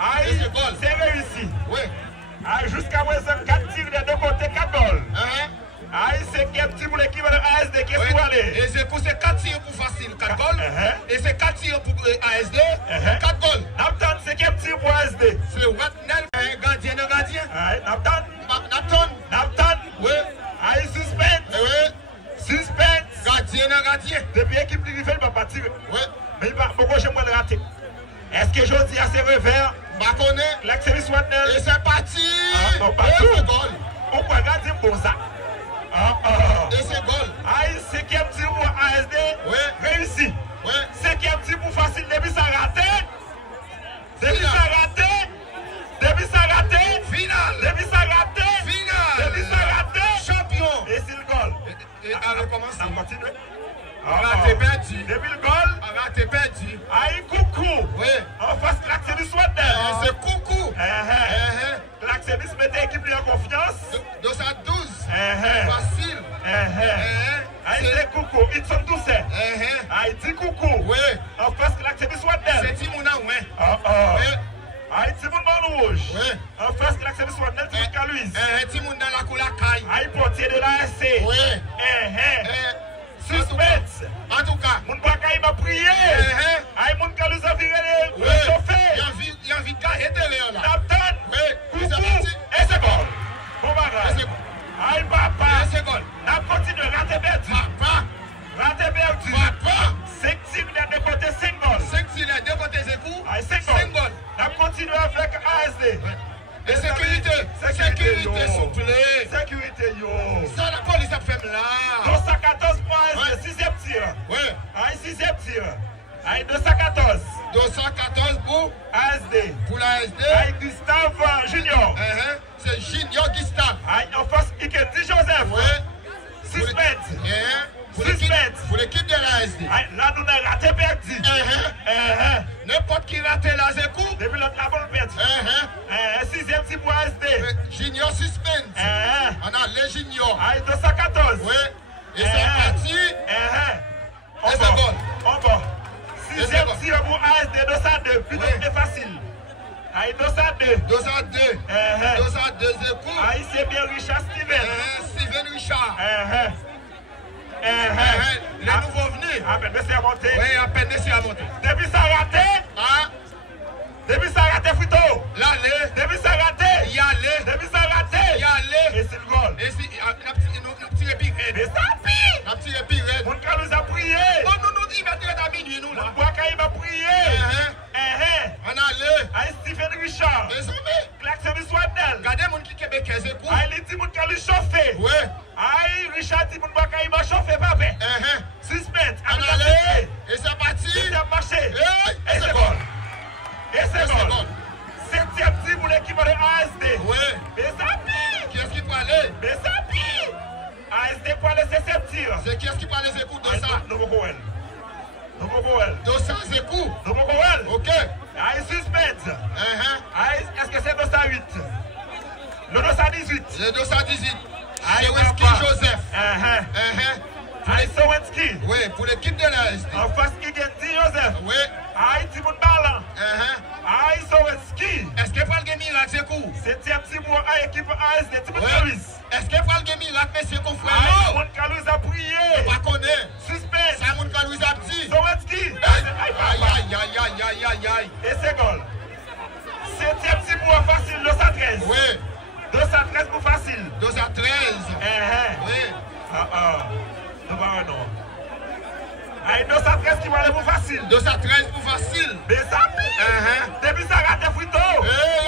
Aïe, c'est réussi. Oui. Aïe, jusqu'à présent, 4 tirs des deux côtés, 4 goals. Aïe, c'est 4 tirs pour l'équipe de ASD qui est pour aller. Et c'est pour ces 4 tirs pour facile, 4 goals. Et c'est 4 tirs pour ASD, 4 goals. Napton, c'est 4 tirs pour ASD. C'est Watnel, gardien. Aïe, Napton. Oui. Aïe, suspense. Oui. Suspense. Gardien. Depuis l'équipe de Rivel va partir. Oui. Mais il va beaucoup chez moi le rater. Est-ce que je dis à ses revers? Baconné. Klaxemis Watnel. Et c'est parti. Et c'est goal. On peut regarder pour ça. Et c'est goal. Aïe, 5e tir pour ASD. Oui. Réussi. Oui. 5e tir pour facile. Depuis ça raté. Final. Champion. Et c'est le goal. à recommencer. On continue. Raté perdu. Depuis le goal. Raté perdu. Aïe, coucou. Oui. En face, l'accès du Swat. C'est coucou. L'accès se mettait équipe en confiance. 212. Facile. Aïe, c'est coucou. Ils sont tous. Aïe, dit coucou. Oui. En face, l'accès du Swat. C'est Timouna, oui. Aïe, Timoun Ban Rouge. Oui. En face, l'accès du Swat. Timoun Kalouise. Timoun dans la couleur caille. Aïe, portier de la SC. Oui. Suspense. En tout cas. Mon bagaille m'a prié. Aïe, mon cas nous a viré le chauffeur. Il y a envie de carrer de là. Napton. Oui. Coucou. Et c'est bon. Bon bagage. Aïe, papa. Et c'est bon. N'a continué. Raté perdu. Papa. Raté perdu. Papa. 5 tirs de côté 5 goals. 5 tirs de côté Zekou. Aïe, 5 goals. N'a continué avec ASD. Et sécurité. Sécurité, s'il vous plaît. Sécurité, yo. Ça, la police a fait là. 214 points, 6e tir. Oui. Aïe, 6e tir. Aïe, 214. 214 pour ASD. Pour la SD. Aïe, Gustave Junior. C'est Junior Gustave. Aïe, en face, Ikendi Joseph. Oui. 6 mètres. Pour l'équipe de la SD. Aïe, là, nous avons raté perdu. N'importe qui raté la Zekou. Depuis l'autre, la bonne perdu. 6e tir pour ASD. Junior suspense. On a les juniors. Aïe, 214. Oui. Et c'est parti. On c'est bon. On va. 6e tir pour ASD, 202. Plutôt que facile. Aïe, 202. 202. 202 Zekou. Aïe, c'est bien Richard Steven. Steven Richard. Les nouveaux venus. À peine c'est à monter. Oui, à peine c'est à monter. Depuis ça raté. Depuis ça raté, Frito. L'aller. Depuis ça raté. Y aller. Depuis ça raté. Y aller. Et c'est le goal. Et c'est un petit épirène. Mais ça pire. Un petit épirène. Mon cas nous a prié. Oh, nous, il va tirer à minuit, nous, là. Mon bois il m'a prié. On allait. Aïe, Stephen Richard. Désolé. Klaxon du Swadel. Regardez mon qui québécois, c'est quoi? Aïe, il dit mon cas lui chauffé. Oui. Aïe, Richard dit mon bois il m'a chauffé, papa. Suspect. On allait. Et c'est parti. Il a marché. Et c'est bon. Et c'est bon. 7e tir pour l'équipe de ASD. Oui. Mais ça pire. Qui est-ce qui peut aller? Mais ça pire. ASD pour aller 7e tir. C'est qui est-ce qui peut aller ses coups de ça? Nous pouvons. Nous pouvons. 200 ses coups. Nous pouvons. Ok. Aïe, suspect. Aïe, est-ce que c'est 208? Le 218. Le 218. Aïe, Sowinski Joseph. Aïe, Sowinski. Oui, pour l'équipe de la SD. En face, Ikendi Joseph. Oui. Aïe, Timoun Balan. Aïe, Sowinski. Est-ce qu'il faut le game miracle, c'est coup? 7e tir pour l'équipe ASD. Timoun Kalouise. Est-ce qu'il faut le game miracle, monsieur confrère? Aïe, Moun Kalouise a prié. Pas connaît. Suspect. Ça, Moun Kalouise a dit. Sowinski. Aïe. Et c'est goal. 7e tir pour facile, 213. Oui. 213 pour facile. 213. Oui. Non, non. Aïe, 213 qui va aller pour facile. 213 pour facile. Mais ça pire. Depuis ça raté, Frito.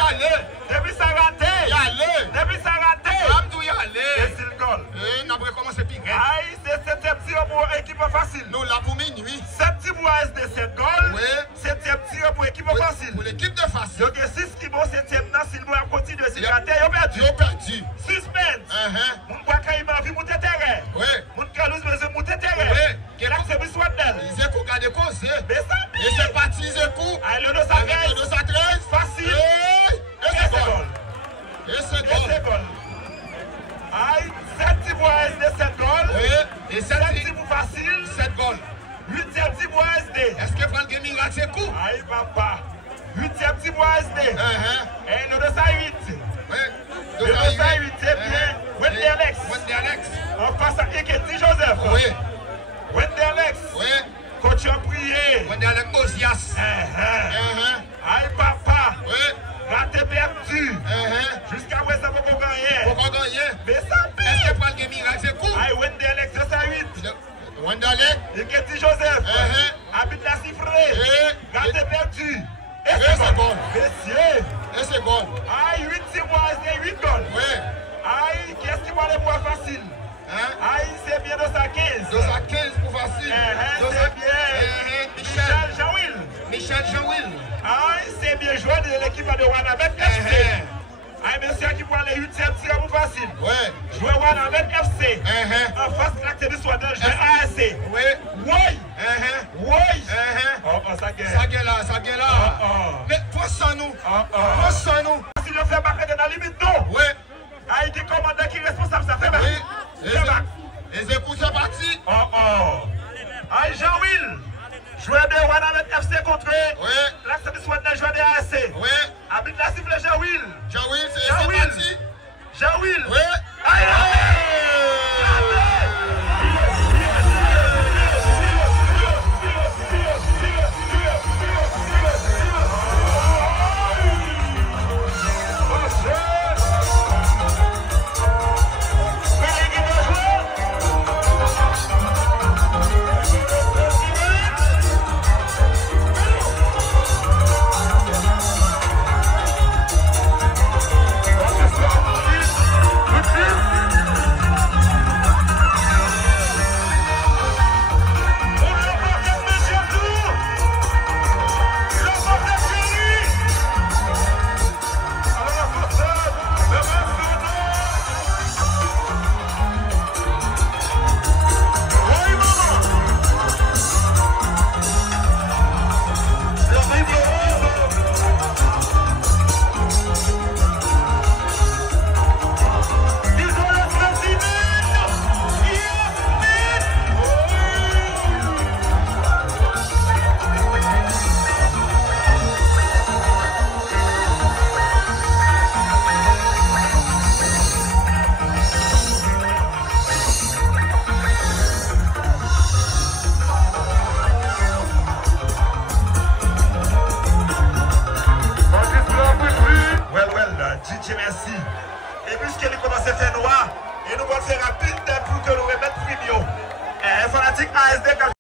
Allez. Depuis ça raté. Allez. Depuis ça raté. Amdou y aller. Et c'est le goal. N'a pas commencé pire. Aïe, c'est 7e tir pour équipe facile. Nous, là, pour minuit. 7e pour ASD, 7 goals. Oui. 7e tir pour équipe facile. Pour l'équipe de facile. Donc, 6 qui vont 7e, là, s'il doit continuer, s'il raté, il a perdu. Il a perdu. Suspense. Mon bois, il m'a vu monter terrain. Oui. Mon calouse, mais je monter terrain. Oui. Là, c'est Bissouadel. Zekou, gardez cause. Mais ça pire. Et c'est parti, Zekou. Aïe, le 213. 213. Facile. Et c'est goal. Et c'est goal. Aïe, 7 tirs pour ASD, 7 goals. Oui. Et 7 tirs pour facile. 7 goals. 8e tir pour ASD. Est-ce que Franck Gaming a ses coups? Aïe, papa. 8e tir pour ASD. Et le 208. Oui. Le 208, c'est bien. Wendy Alex. En face à Ikendi Joseph. Oui. Wendy Alex. Oui. Coach a prié. Wendy Alex Osias. Aïe, papa. Oui. Raté perdu. Jusqu'à présent, faut qu'on gagne. Faut qu'on gagne. Mais ça pire. Est-ce que Franck Gaming a ses coups? Aïe, Wendy Alex 208. Wendy Alex. Ikendi Joseph. Habite la cifrée. Raté perdu. Et c'est bon. Messieurs. Et c'est bon. Aïe, 8 tirs pour ASD, 8 goals. Oui. Aïe, qu'est-ce qui va aller pour facile? Aïe, c'est bien 215. 215 pour facile. C'est bien. Michel Jean-Will. Aïe, c'est bien joué de l'équipe de Wanabet FC. Aïe, monsieur qui va aller 8e tir pour facile. Ouais. Jouer Wanabet FC. En face, l'acte de Swat. Pense à nous. Pense à nous. Si je fais bac dans la limite, non. Oui. Haïti commandant qui est responsable, ça fait bac. Oui. Et c'est pour ça parti. Aïe, Jean-Will. Joueur de Wana avec FC contre. Oui. L'accès de Swan, joueur de ASC. Oui. Habite la cible Jean-Will. Jean-Will, c'est parti. Jean-Will. Oui. Aïe, merci. Et puisqu'il commence à faire noir, et nous allons faire rapide pour que nous remettions Frémio. Informatique ASD.